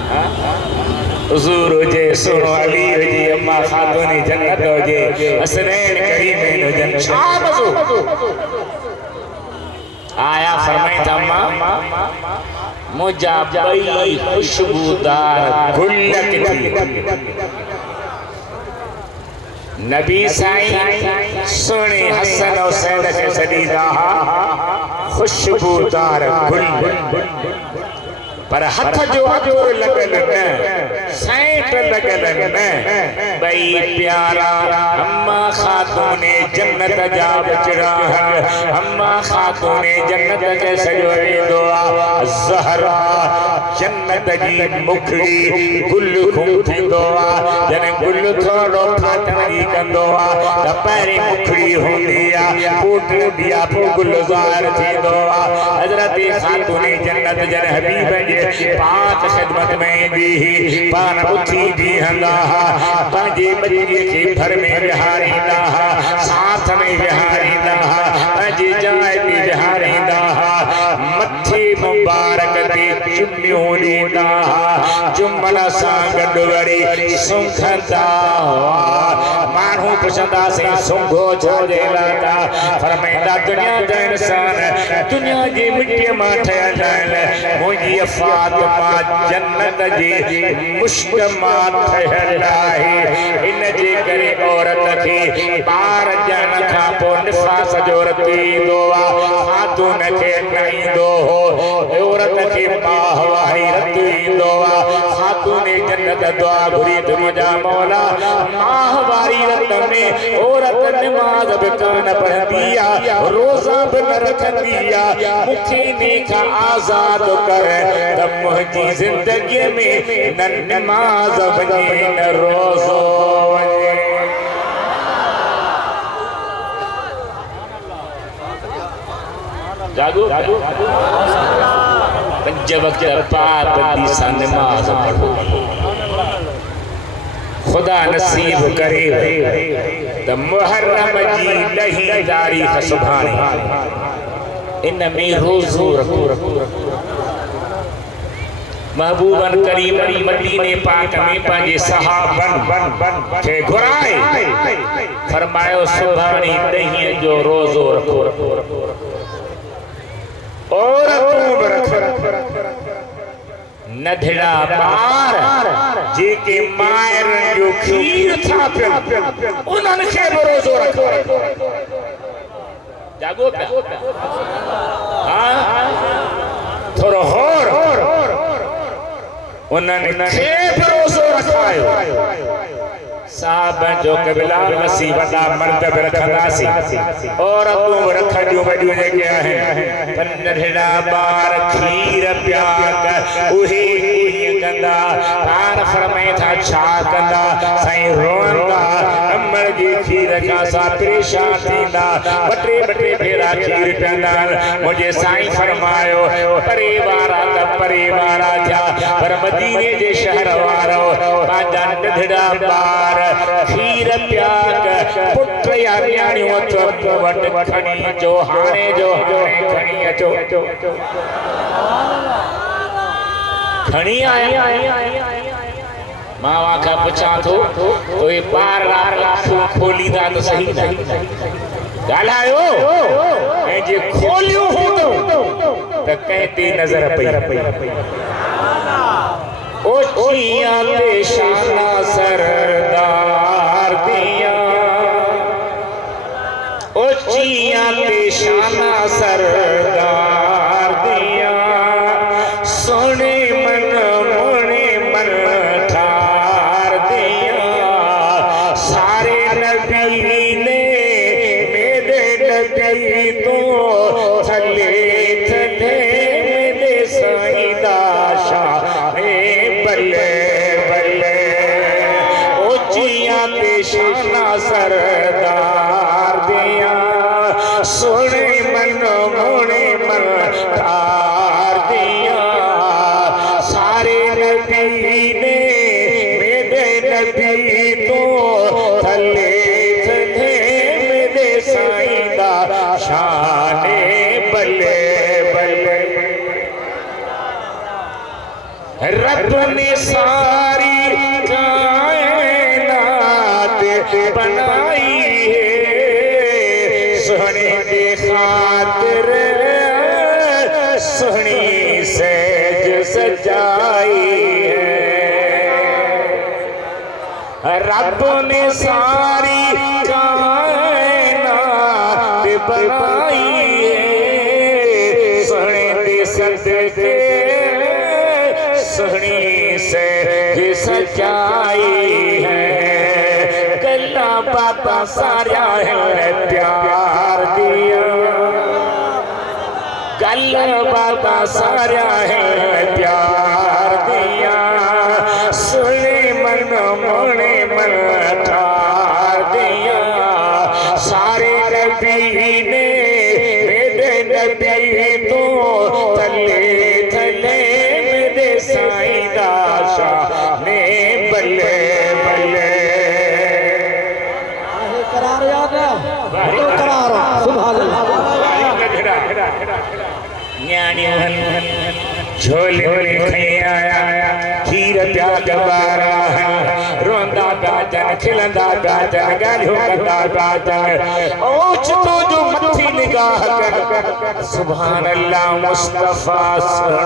हुजूर जे सुनो अली जी अम्मा खातून जन्नत जे हसनैन करीमैन जन छा मज़ो आया फरमाए था अम्मा मुझा बई खुशबूदार गुल्लक थी नबी साईं सुने हसन हुसैन के सदीदा खुशबूदार गुल पर हथ जो अजोर लगल न सैंट लगल न बई प्यारा अम्मा खातूने जन्नत जा बचड़ा अम्मा खातूने जन्नत के सजो वेंदो ज़हरा जन्नत जी मुखड़ी गुल खूं थींदो जन गुल थोड़ो फाटणी कंदो त पहिरीं मुखड़ी हूंदी पोट दिया पोइ गुलज़ार थींदो हज़रत खातूने जन्नत जन हबीब जे पाक खिदमत में दी पान उठी दी हंदा पंहिंजे बच्चे के घर में विहारींदा साथ में विहारींदा पंहिंजी जाइ ते विहारींदा मथे मुबारक ते चुम्मियूं ॾींदा चुम्मन सां गॾु वरी सुंघंदा माण्हू पुछंदासीं सुंघो छाजे लाइ फरमाईंदा दुनिया जा इंसान दुनिया जी मिटीअ मां ठहियल आहिनि मुंहिंजी फातिमा जन्नत जी मुश्क मां ठहियल आहे इन जे करे औरत खे ॿार ॼण खां पोइ निफ़ास जो रत ईंदो खातून खे न ईंदो औरत खे माहवाही रत ईंदो खातून जन्नत दुआ घुरी त मुंहिंजा मौला माहवारी रत में औरत नमाज़ बि कान पढ़ंदी आहे रोज़ा बि न रखंदी आहे मूंखे इन खां आज़ाद कर त मुंहिंजी ज़िंदगीअ में न नमाज़ वञे न रोज़ो वञे जागो पंज वक्त पाबंदी सां नमाज़ पढ़ो खुदा नसीब करे त मुहर्रम जी ॾहीं तारीख़ सुभाणे इन में रोज़ो रखो महबूबन करीमन मदीने पाक में पंहिंजे सहाबन खे घुराए फरमायो सुभाणे ॾहीं जो रोज़ो रखो और तू रख नढड़ा ॿार जेके मायरनि जो खीर था पियनि उन्हनि खे बि रोज़ो रखो जागो हाँ थोरो होर उन्हनि खे बि रोज़ो रखायो साहब जो कबिला नसीब दा मर्द भी रखंदासी औरतूं रखंदियूं वॾियूं जेके आहिनि नंढड़ा ॿार खीर पिया उहे कीअं कंदा पाण फरमाए था छा कंदा साईं रोअंदा अमर जी खीर खां सा परेशान थींदा ॿ टे भेरा खीर पीअंदा मुंहिंजे साईं फरमायो परे वारा त परे वारा थिया पर मदीने जे शहर वारो पंहिंजा नंढड़ा ॿार खीर प्याक पुट या न्याणियों तो वट खणी जो हाणे खणी अचो खणी आया मावा का पुछा थो तो ये बार खोलींदा तो सही न ॻाल्हायो ऐं जे खोलियो हूंदो त कंहिं ते नज़र पई ओ चियां ते शाना सरदार दिया ओ चियां ते शाना सरदार दिया सोने मन मोने मन ठार दिया सारे नबी ने मेरे नबी तो थले शाना सरदार दिया सोने मन मोने मन तार दिया सारे नबी ने मेरे नबी तो थले थले मेरे साईं दा शाने बल्ले बल्ले रब ने सारी कायनात बनाई है सोहने दे खातिर सोहनी सेज सजाई है रब ने सारी कायनात बनाई है सोहने दे सदके सोहनी से सजाई है गल्ला बाबा सारा है प्यार दिया गल्ला बाबा सारा है प्यार दिया सुने मन मोने मन ठार दिया सारे नबी ने मेरे नबी तो थले थले साईं दा शाने बल्ले बल्ले करार याद है तो करार सुभान अल्लाह झोले में खैया खीर प्या गवारा रोंदा गाजन खिलंदा गाजन गालियो करदा गाजन ओच तो जो मथी निगाह कर सुभान अल्लाह मुस्तफा सुनो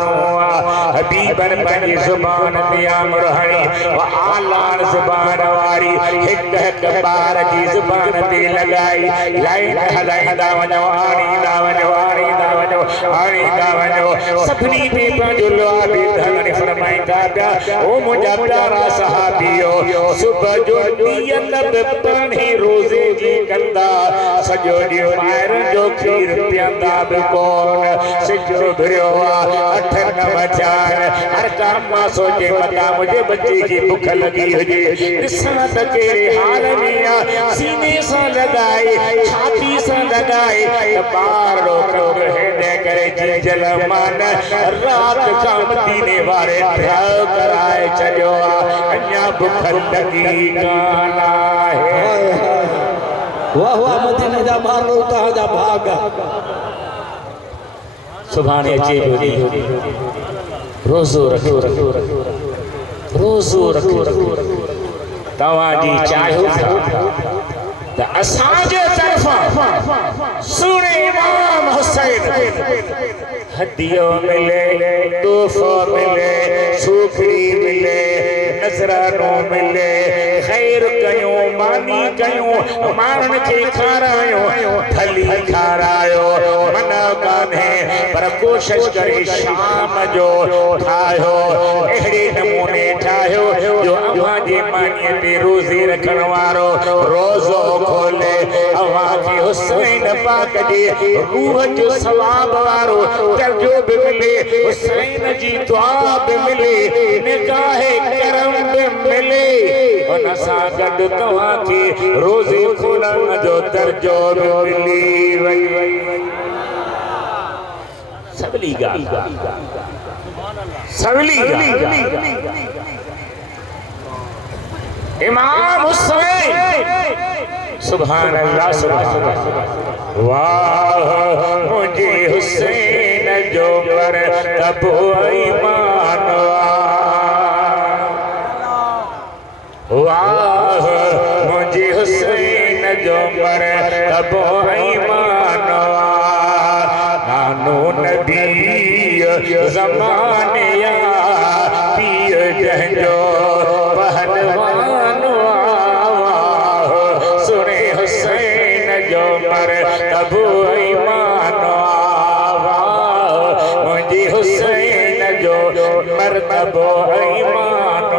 हबीबन पंजी जुबान दिया मुरहणी व आलान जुबान वारी हिक हिक बार जी जुबान दी लगाई लाइन हलाइंदा वञो आणींदा वञो आणींदा वञो आणींदा वञो सभनी पे पंहिंजो लुआबी धन फरमाईंदा पिया ओ मुंहिंजा प्यारा सहाबियो सुबुह जो नियत पाणी रोज़े जी कंदा सॼो ॾींहुं ॿाहिरि जो खीर पीअंदा बि कोन सिजो भिरियो अठ नव थिया हर काम मां सोचे मता मुंहिंजे बच्चे खे बुख लगी हुजे ॾिसां त कहिड़े हाल में सीने सां लॻाए छाती सां लॻाए त ॿार रोकंदो हेॾे करे जी जल मान रात खां मदीने वारे ठाह कराए छॾियो अञा बुख लगी कान आहे वाह वाह मदीने जा माण्हू तव्हां जा भाग सुभाणे अचे पियो रोज़ो रखो रोज़ो रखो तव्हांजी चाहियो त असांजे तरफ़ां सुहिणे इमाम हुसैन हदियो मिले तोहफ़ो मिले सूखड़ी मिले नज़रानो मिले ख़ैर कयूं मानी कयूं माण्हुनि खे खारायो थली खारायो मना कान्हे पर कोशिश करे शाम जो ठाहियो अहिड़े नमूने ठाहियो जो अव्हां जे मानीअ ते रोज़ी रखण वारो रोज़ो खोले अव्हां खे हुसैन पाक जे रूह जो सवाब वारो दर्जो भी मिले हुसैन जी दुआ भी मिले निगाह करम भी मिले उन सां गॾु तव्हां खे रोज़े खोलण जो दर्जो भी मिली वई सवली ॻाल्हि सवली ॻाल्हि इमाम हुसैन सुभान अल्लाह सुभान वाह मुझे हुसैन जो मरतब ईमान वाह मुझे हुसैन जो मरतब ईमान नानो नबी ज़माने पीर जंहिंजो पहलवान सुने हुसैन जो मरतब ईमान मुंहिंजी हुसैन जो मरतब ईमान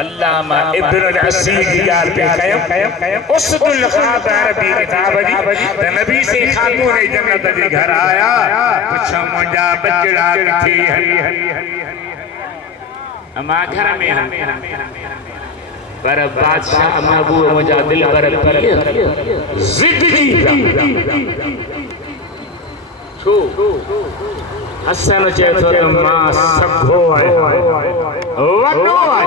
अल्लामा इब्नुल असीर की ॻाल्हि पे कयम उसदुल ख़ाब अरबी किताब जी त नबी से खातून जन्नत जे घर आया पुछो मुंहिंजा बचड़ा किथे अमा घर में पर बादशाह महबूब मुझा दिल पर जिंदगी छो हसन चे तो मां सखो है वडो है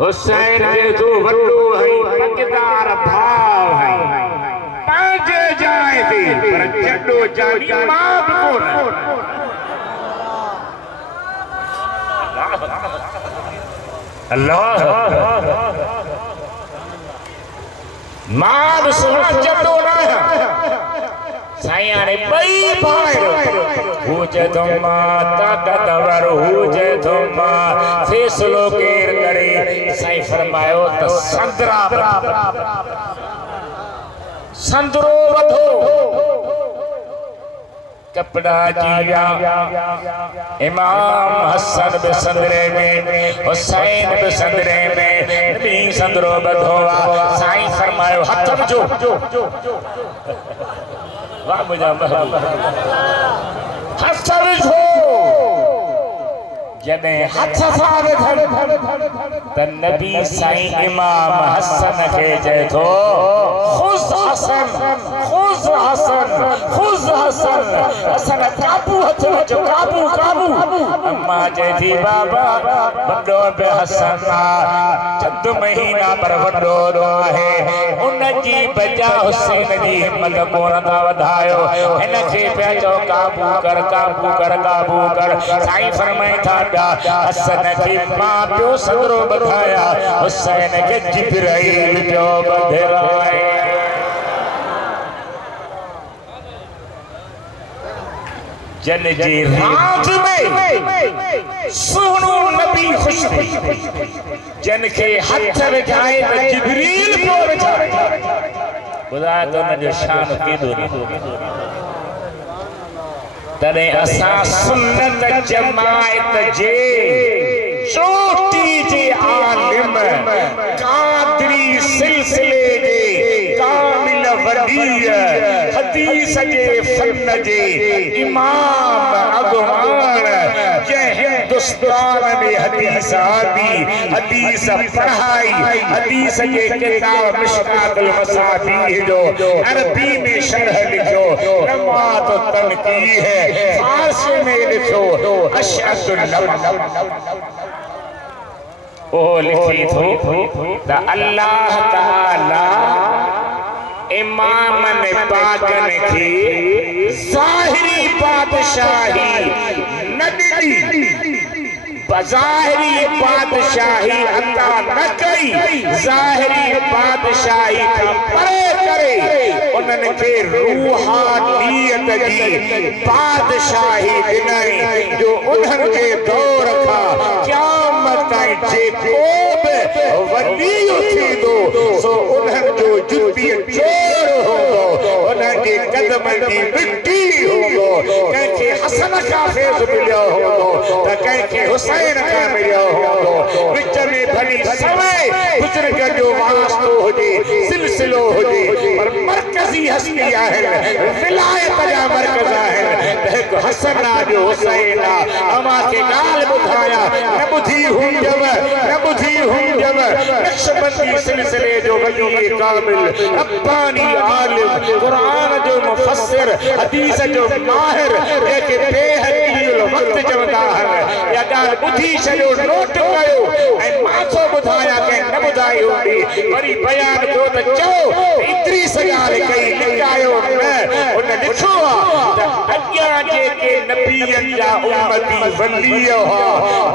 हुसैन जे तो वडो है पकदार भाव है पांच जाए थी पर जडो जानी मां कोन अल्लाह मां सुना जडो ना साईं ने बई भाई हुजे तो मां ताकतवर हुजे तो मां फैसलो केर करे साईं फरमायो त संदरो वधो कपड़ा जीवा इमाम हसन बि संदरे में हुसैन बि संदरे में नबी संदरो वधो साईं फरमायो हथ जो वाह मुझा महबूब हथ विझो जने हथ सां विधल त नबी साईं इमाम हसन खे चए थो खुज़ हसन खुज़ हसन खुज़ हसन हसन काबू हथ विझो काबू काबू अम्मा चए थी बाबा वॾो बि हसन चंद महीना पर वॾो आहे उन जी बजा हुसैन जी हिम्मत कोन था वधायो हिन खे पिया चओ काबू कर काबू कर काबू कर साईं फरमाए था हसन खे मां पियो संदरो ॿधाया हुसैन खे जिब्राईल पियो ॿधाए जन जी रात में सुहिणो नबी खुश थी जन खे हथ विझाए त जिब्रील पियो विझाए ॿुधाए त हुन जो शान केॾो तॾहिं असां सुन्नत जमायत जे चोटी जे आलिम कादरी सिलसिले जे कामिल वली हदीस जे फन जे इमाम अगवान जंहिं हिंदुस्तान में हदीस आदी हदीस पढ़ाई हदीस के किताब मिशकातुल मसाबीह जो अरबी में शरह लिखो नमात तनकी है फारसी में लिखो अशअदुल ओ लिखी थो त अल्लाह ताला इमामन पाकन खे ज़ाहिरी बादशाही न ॾिनी ज़ाहिरी बादशाही अता न कई ज़ाहिरी बादशाही खां परे करे उन्हनि खे रूहानियत जी बादशाही ॾिनई जो उन्हनि जे दौर खां क़यामत ताईं जेको बि वली थींदो सो उन्हनि जो जुती चोर हूंदो उन्हनि जे कदमनि जी मिटी हूंदो कंहिंखे हसन खां फैज़ मिलियो हूंदो त कंहिंखे हुसैन खां मिलियो हूंदो विच में भली समय बुजुर्ग जो वास्तो हुजे सिलसिलो हुजे पर मरकज़ी हस्ती आहिनि विलायत जा मरकज़ आहिनि त हिकु हसन आहे जो हुसैन आहे अमा खे ॻाल्हि ॿुधायां न ॿुधी हूंदव न ॿुधी हूंदव नक्शबंदी सिलसिले जो वली कामिल रब्बानी आलिम क़ुरान जो मुफस्सिर हदीस जो माहिर जंहिंखे बेहदील वक़्त चवंदा आहिनि या ॻाल्हि ॿुधी छॾियो नोट कयो ऐं मां थो ॿुधायां कंहिं न ॿुधाई हूंदी वरी बयान कयो त चओ एतिरी ॻाल्हि कई लिकायो न उन लिखियो आहे त अॻियां जेके नबीअनि जा उम्मती वली हुआ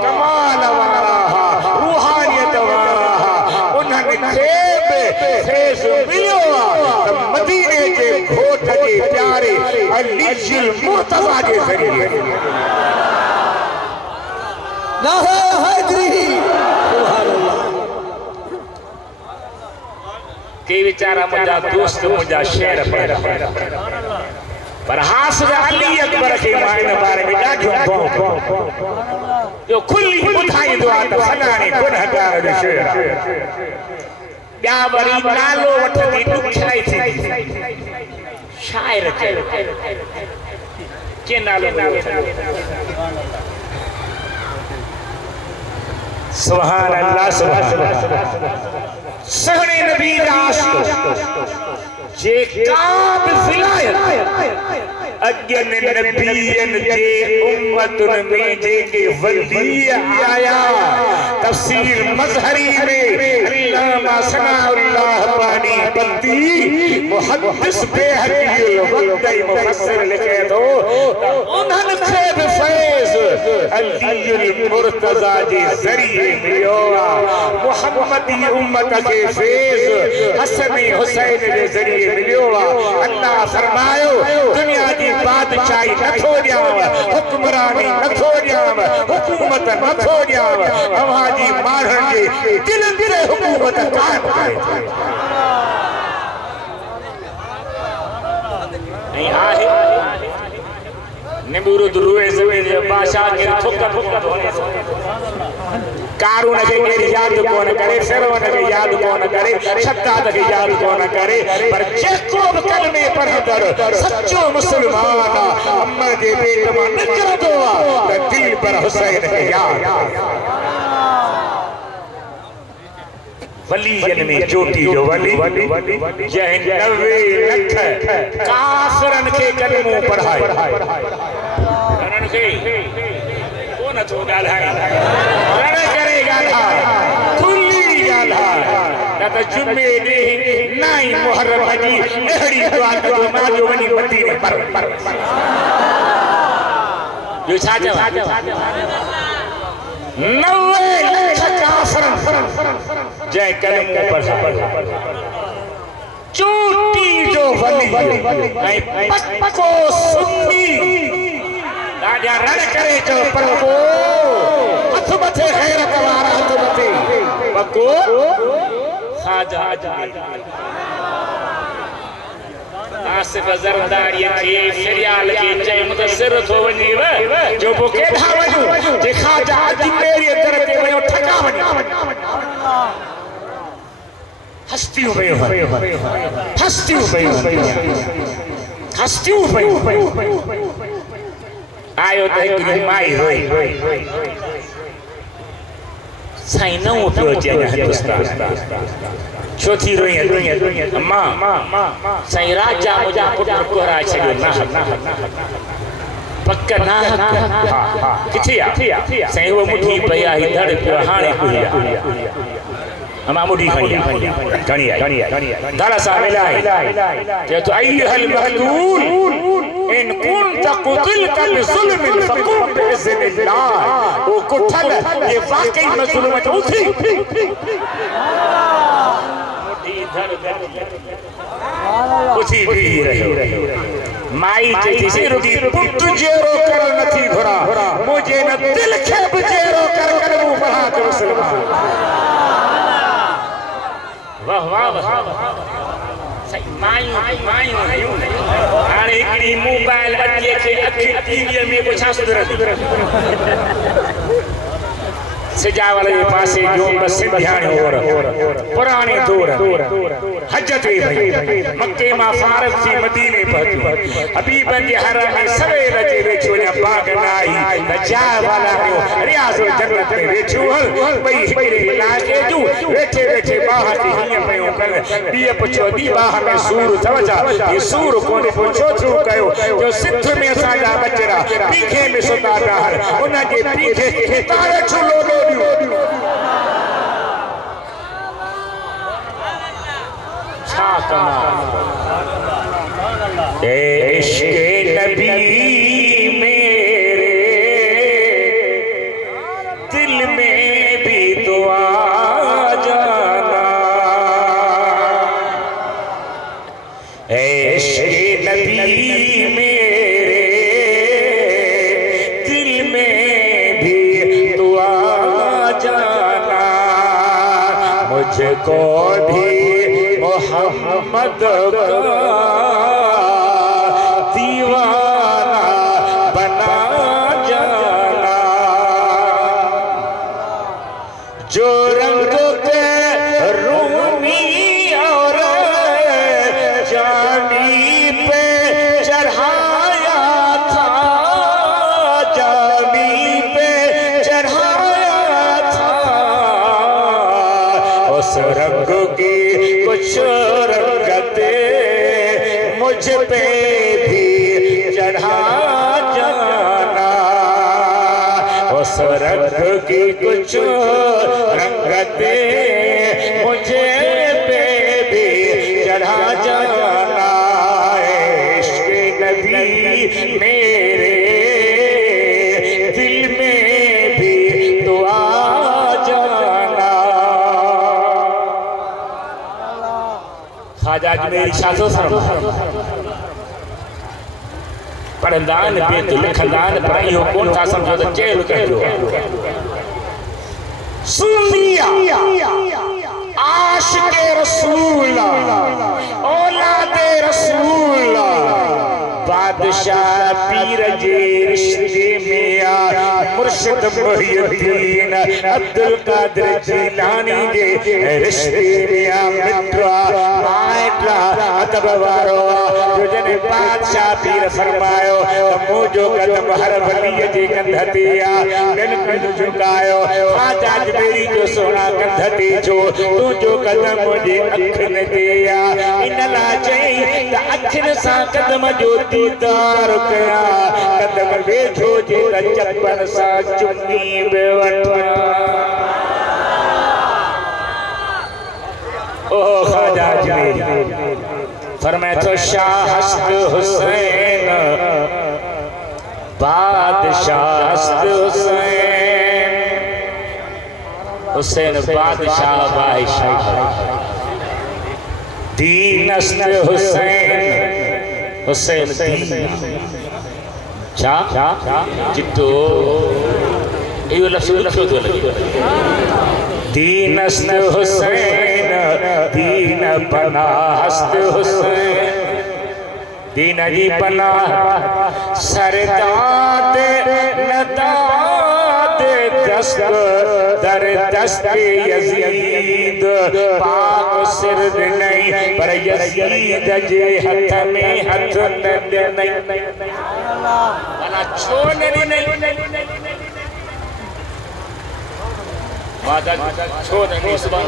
कमाल वारा हुआ रूहानियत वारा हुआ उन्हनि खे बि फैज़ मिलियो आहे त मदीने जे घोट जे प्यारे अलीजुल मुर्तज़ा जे ज़रिए नाहे हैदरी के बेचारा मुझा दोस्त मुझा शेर पर हासिल अली अकबर के मायने बारे में ॾाढो जो खुली ॿुधाईंदो आहे त फलाणे गुनहगार जो शेर ॿिया वरी नालो वठंदी ॾुखियाई थींदी शाइर के नालो सुभान अल्लाह सहने नबी रास्त जे काब विलायत अगन नबीयन जे उम्मतुन में जे के वली आया तफसीर मजहरी में अल्लामा सनाउल्लाह पानी बंदी मुहद्दिस बेहकील वक्ती मुफस्सिर लिखे तो उन्हन खे फैज अलीउल मुर्तजा जे जरिए मिलियो मुहम्मदी उम्मत के फैज हसन हुसैन जे जरिए मिलियो अल्लाह फरमायो दुनिया की बादशाही नथो ॾियांव हुक्मरानी नथो ॾियांव हुकूमत नथो ॾियांव अव्हांजी माण्हुनि जे दिलनि ते हुकूमत क़ाइम करे ऐं आहे निबुरुद रुए ज़मीन जे बादशाह के थुक कारून के याद कोन करे फिरौन के याद कोन करे शद्दाद के याद कोन करे पर जेको भी कलमे पढ़ंदड़ सच्चो मुसलमान अम्मा जे पेट मां निकरंदो त दिल पर हुसैन के याद वलीयन में चोटी जो वली जंहिं 90 लख काफ़िरन के कलमो पढ़ाए उन्हनि खे कोन थो ॻाल्हाए रण करे ॻाल्हाए खुली ॻाल्हाए न त जुमे ॾींहुं नाई मुहर्रम जी अहिड़ी दुआ कजो मां जो वञी मदीने पर ॿियो छा चवां 90 लख काफ़िरन जंहिं कलमो पढ़ाए चोटी जो वली ऐं पक्को सुन्नी राजा रण करे जो पक्को हथ मथे हैरत वारा हथ मथे पक्को ख़ाजा आसिफ ज़रदारी के फिरियाल के चई मुतसिर थो वञी जो पो केॾा वञूं जे ख़ाजा अजमेरी दर ते वयो ठका वञा हस्तियूं पयूं आयो त हिकिड़ी माई रोई साईं न पियो अचे हिंदुस्तान छो थी रोई अम्मा साईं राजा मुंहिंजा पुट कोहराए छॾियो न पक न किथे आहे साईं उहा मुठी पई आहे धड़ पियो हाणे अमा मुड़ी घणी धड़ सां मिलाए चए तो अय्युहल मखलूल इन कुंत कुतिलत बिज़ुल्म फकुम बिइज़्निल्लाह वो कुठल ये वाकई मज़लूम है उठी उठी भी रही माई चई सी रुगी पुट जेरो कर नथी घुरा मुझे न दिल खे भी जेरो कर कलमो पढ़ा के मुसलमान वाह वाह सही मायूं हाणे हिकिड़ी मोबाइल अॼु खे अखि टीवीअ में को छा सुधरंदी सिजावल के पासे जो सिंधियाणी और पुराने दौर हज ते भई मक्के मां फारग थी मदीने पहुती हबीबन जे हरम में सवेर जे वेठो या बाग नाई त चाह वाला को रियाजुल जन्नत में वेठो भई हिकिड़े इलाके जो वेठे वेठे बाह ते हीअं पयो कर ॿिए पुछो दी बाह में सूर अथव छा ये सूर कोन्हे पुछो छो कयो जो सिद्ध में असांजा बचड़ा पीखे में सुता पिया उन जे पीखे खे तारे छुलो इश्क़े नबी मेरे दिल में भी तो आ जाना इश्क़े नबी मेरे दिल में भी तो आ जाना मुझको भी मोहम्मद का दीवाना बना जाना जो रंग के रूमी और जानी पे चढ़ाया था जानी पे चढ़ाया था मुझ पे भी चढ़ा जाना, उस रंग की कुछ रंगते मुझे पे भी चढ़ा जाना, इश्क़ नबी मेरे दिल में भी तो आ जाना। ख्वाजा मेरी शासो सरम पढ़ंदान बेत लिखंदान पढ़ाई हो कौन था समझो तो जेल कहो। सुन लिया आशिक़े रसूल औलादे रसूल, बादशाह पीर जे रिश्ते में आ मुर्शिद मुहियुद्दीन अब्दुल कादिर जीलानी जे रिश्ते में आ मित्रा माइट्रा अदब वारो जो जने बादशाह पीर फरमायो मुझो कदम हर वली जे कंध ते आ बिल्कुल झुकायो, ख्वाजा मेरी जो सोना कंध ते जो तुझो कदम मुझे अखन ते आ, इन ला चई त अखन सा कदम जो दीदार कया, कदम वेठो जे चपन सा चुनी बेवठा। ओ ख्वाजा मेरी फरमाए तो शाह हस्त हुसैन बादशाह हस्त हुसैन, हुसैन बादशाह बादशाह दीन हस्त हुसैन, हुसैन दीन चा चिट्टो ये लफ्ज़ लिखो तो लगे दीन हस्त हुसैन दीन पना हस्त हुसैन, दीन जी पना सरदाद नदाद दस्त दर दस्त यजीद, पाक सिर नहीं पर यजीद जे हथ में हथ न नहीं, भला छो नहीं वादा छो नहीं सुभान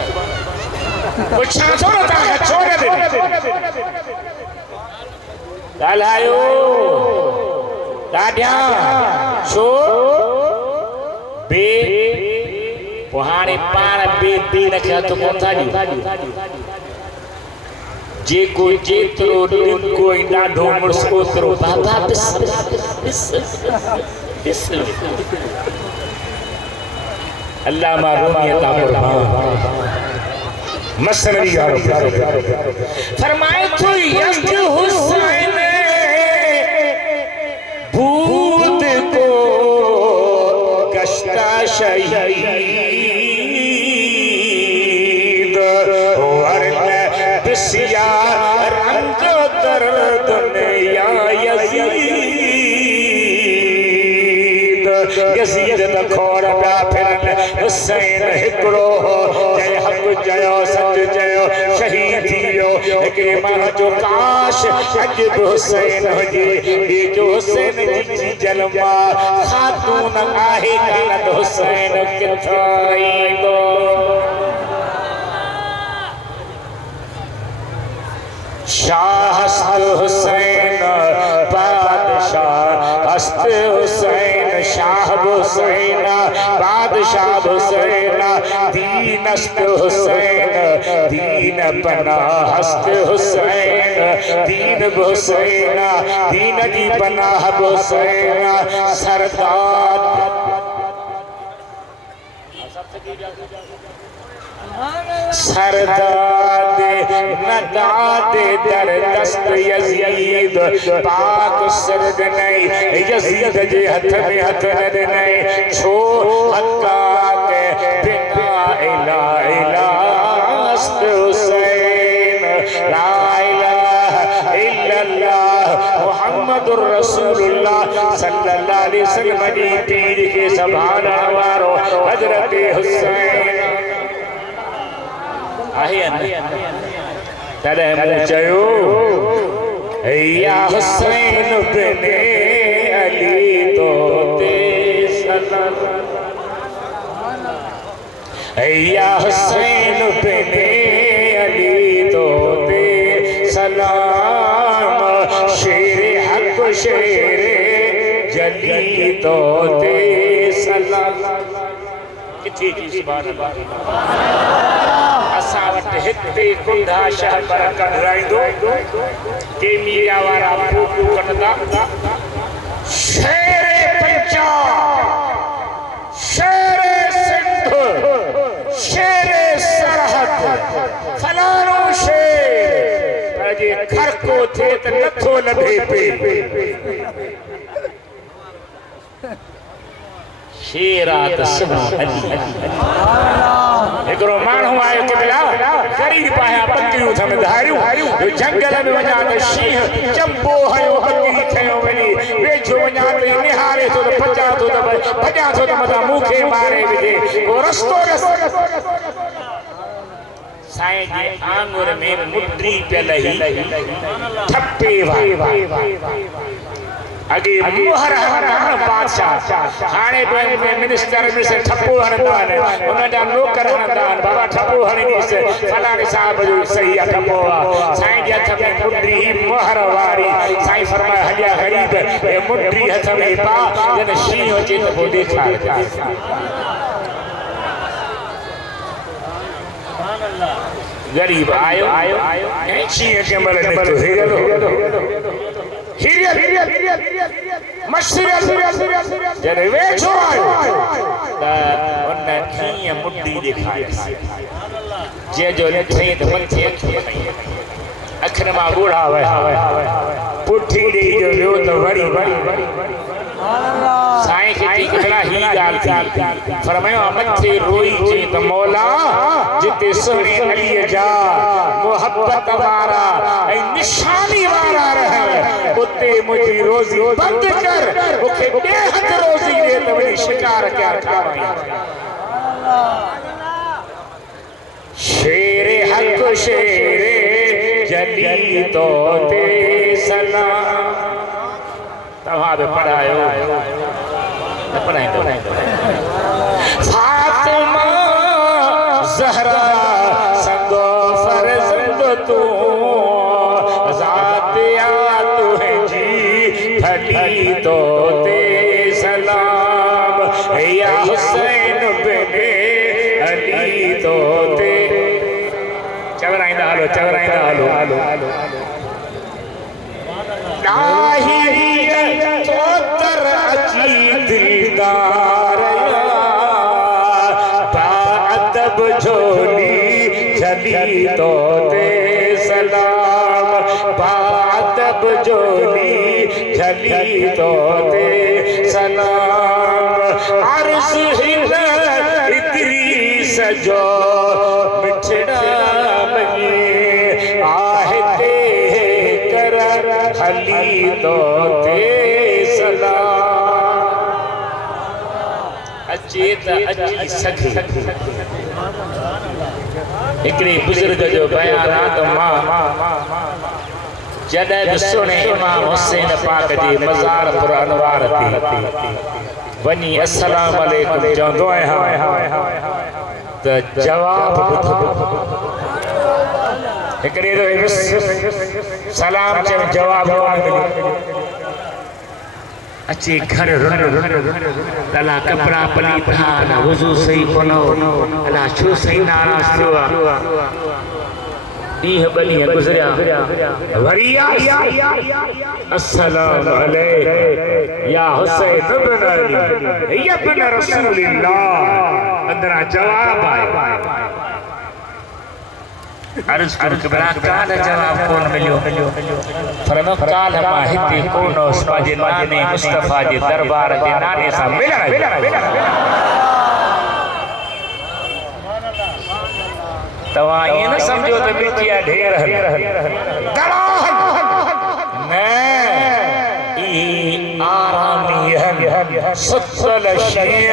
कुछ छोड़ता है छोड़ दे गालायो दाढ़िया छो बे पुहाने पाण बे बे रखिया तो कौन था जे को जेतरो दिन कोई डाढो मुर्सो तरो बाबा अल्लाह मा रूमियत कुर्बान मसनवी गारो फरमाए तो यज्ञ हुसैन भूत को कष्टा शहीद वरन बिसिया रंग दर दुनिया यजीद, यजीद द खोड़ प्या फिरन हुसैन हिकड़ो जय हक जयो सच जयो शहीद थियो एक मां जो काश अज हुसैन हुजे ये जो हुसैन जी जन्मा खातून आहे कान हुसैन किथा ईंदो। शाह हुसैन बादशाह हस्त हुसैन शाह हुसैन बादशाह हुसैन दीन हस्त हुसैन दीन पना हस्त हुसैन दीन हुसैन दीन जी पनाह हुसैन सरदार सरदाद नदाद दर दस्त यजीद, पाक सरद नहीं यजीद जे हथ में हथ न नहीं छो हक्का के बिना इला इला हस्त हुसैन ला इलाहा इल्लल्लाह मुहम्मदुर रसूलुल्लाह सल्लल्लाहु अलैहि वसल्लम जी पीर के संभालण वारो हजरत हुसैन आहे तॾहिं मूं चयो या हुसैन बिन अली तो ते सलाम, या हुसैन बिन अली तो ते सलाम, शेरे जली तो ते सलाम किथे जी सुभान अल्लाह असा वट हिते कुंडा शहर पर कर राइदो के मीरा वारा फोटो कटदा शेरे पंजाब शेरे सिंध शेरे सरहद फलानो शेर अजे घर को थे त नथो लभे पे शेरात सुभान अल्लाह एकरो मानू आयो के बिला गरीब आया बकरियूं थम धारियूं जो जंगल में वञा त शींह चंबो हयो बकरी खयो वञी वेझो वञा त निहारे थो त भॼा थो त भॼा थो त मथा मूंखे मारे विझे को रस्तो साईं जे आंगुर में मुद्री पे लही ठप्पे अगे मोहर हणन बादशाह हाणे मिनिस्टर में से ठप्पो हणंदा आहिनि उन जा नौकर हणंदा आहिनि बाबा ठप्पो हणीस फलाणे साहब जो सही आहे ठप्पो आहे साईं जे हथ में मुद्री मोहर वारी साईं फरमाए हलिया ग़रीब ए मुद्री हथ में पा जन शींह अचे त पोइ ॾेखार गरीब आयो ऐं शींह के मल निकतो जन वेठो आयो त उन कीअं मुद्दी ॾेखारी जे जो लथई त मथे अखर मां ॻोढ़ा वया पुठी ॾेई जो वियो त वरी साईं खे हिकिड़ा ही ॻाल्हि थी फरमायो मथे रोई चई त मौला जिते सुहिणे अलीअ जा मोहब्बत वारा ऐं निशानी वारा रहनि उते मुंहिंजी रोज़ी बंदि कर मूंखे ॿिए हथ रोज़ी ॾे त वरी शिकार कया खावां शेरे हक शेरे जली तो ते सलाम तव्हां बि पढ़ायो फातिमा ज़हरा संगो फर्ज़ंद तू ज़ातिया तुझी भली तो ते सलाम या हुसैन बिन अली तो ते चवराइंदा हलो दिलदार बाअदब झोली झली तो ते सलाम बाअदब झोली झली तो ते सलाम अर्ज़ हिन इदरीस जो मिठड़ा मनी आहते कर हली तो ते अचे त अची सघे हिकिड़े बुज़ुर्ग जो बयान आहे त मां जॾहिं बि सुणे इमाम हुसैन पाक जे मज़ार पुर अनवार ते वञी अस्सलाम अलैकुम चवंदो आहियां त जवाब ॿुधो हिकिड़े सलाम चयो जवाब अच्छे घर अला कपड़ा पलीता अला वजू सही कोनो अला छो सही नाराज थियो ॾींहं ॿ ॾींहं गुज़रिया वरी अस्सलाम अलैकुम या हुसैन इब्न अली या इब्न रसूलिल्लाह अंदरा जवाब आयो अर्ज कर कबरा काल जवाब कोन मिलियो फरमायो काल मां हिते कोन पंहिंजे नाने मुस्तफा जे दरबार जे नाने सां मिलण तव्हां ईअं न सम्झो त मिर्चिया ढेर न सत्सल शींह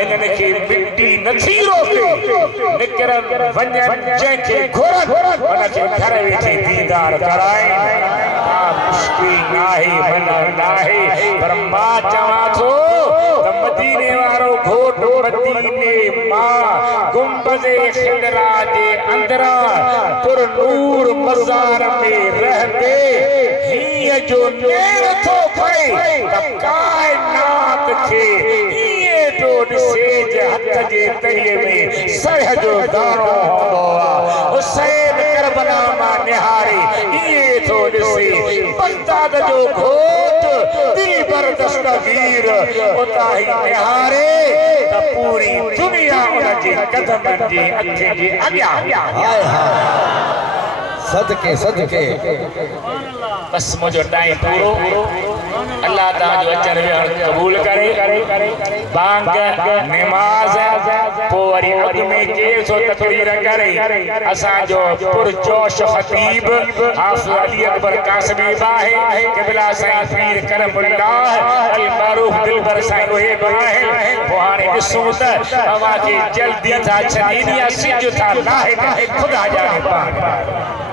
इन्हनि खे मिट्टी नथी रोके निकिरनि वञनि जंहिंखे घुरनि उनखे घर वेठे दीदार कराइनि का मुश्किल नाहे मना नाहे पर मां चवां थो त मदीने वारो घोट मदीने मां गुंबज़े खिदरा जे अंदरां पुर नूर मज़ार में रहंदे हीअं जो नेर कायनात खे ये तो सेज हथ जे तरिए में सरह जो दाणो होंदो आ हुसैन करबला मां निहारे ये तो से बगदाद जो घोट दिल पर दस्तगीर उताही निहारे त पूरी दुनिया उन जे कदमन जे अखे जे अॻियां हाय हाय सदके सदके बस मुझो टाइम पूरो अल्लाह ताला जो अचन विहण कबूल करे बांग नमाज पो वरी अग में केर सो तकरीर करे असा जो पुरजोश खतीब हाफिज अली अकबर कासमी बाहे क़िबला साईं पीर करमुल्लाह अल मारूफ दिलबर साईं ओहे बाहे पो हाणे ॾिसूं त अवां खे जल्दी था छॾीनि या सिज था लाहे खुदा जाने पाक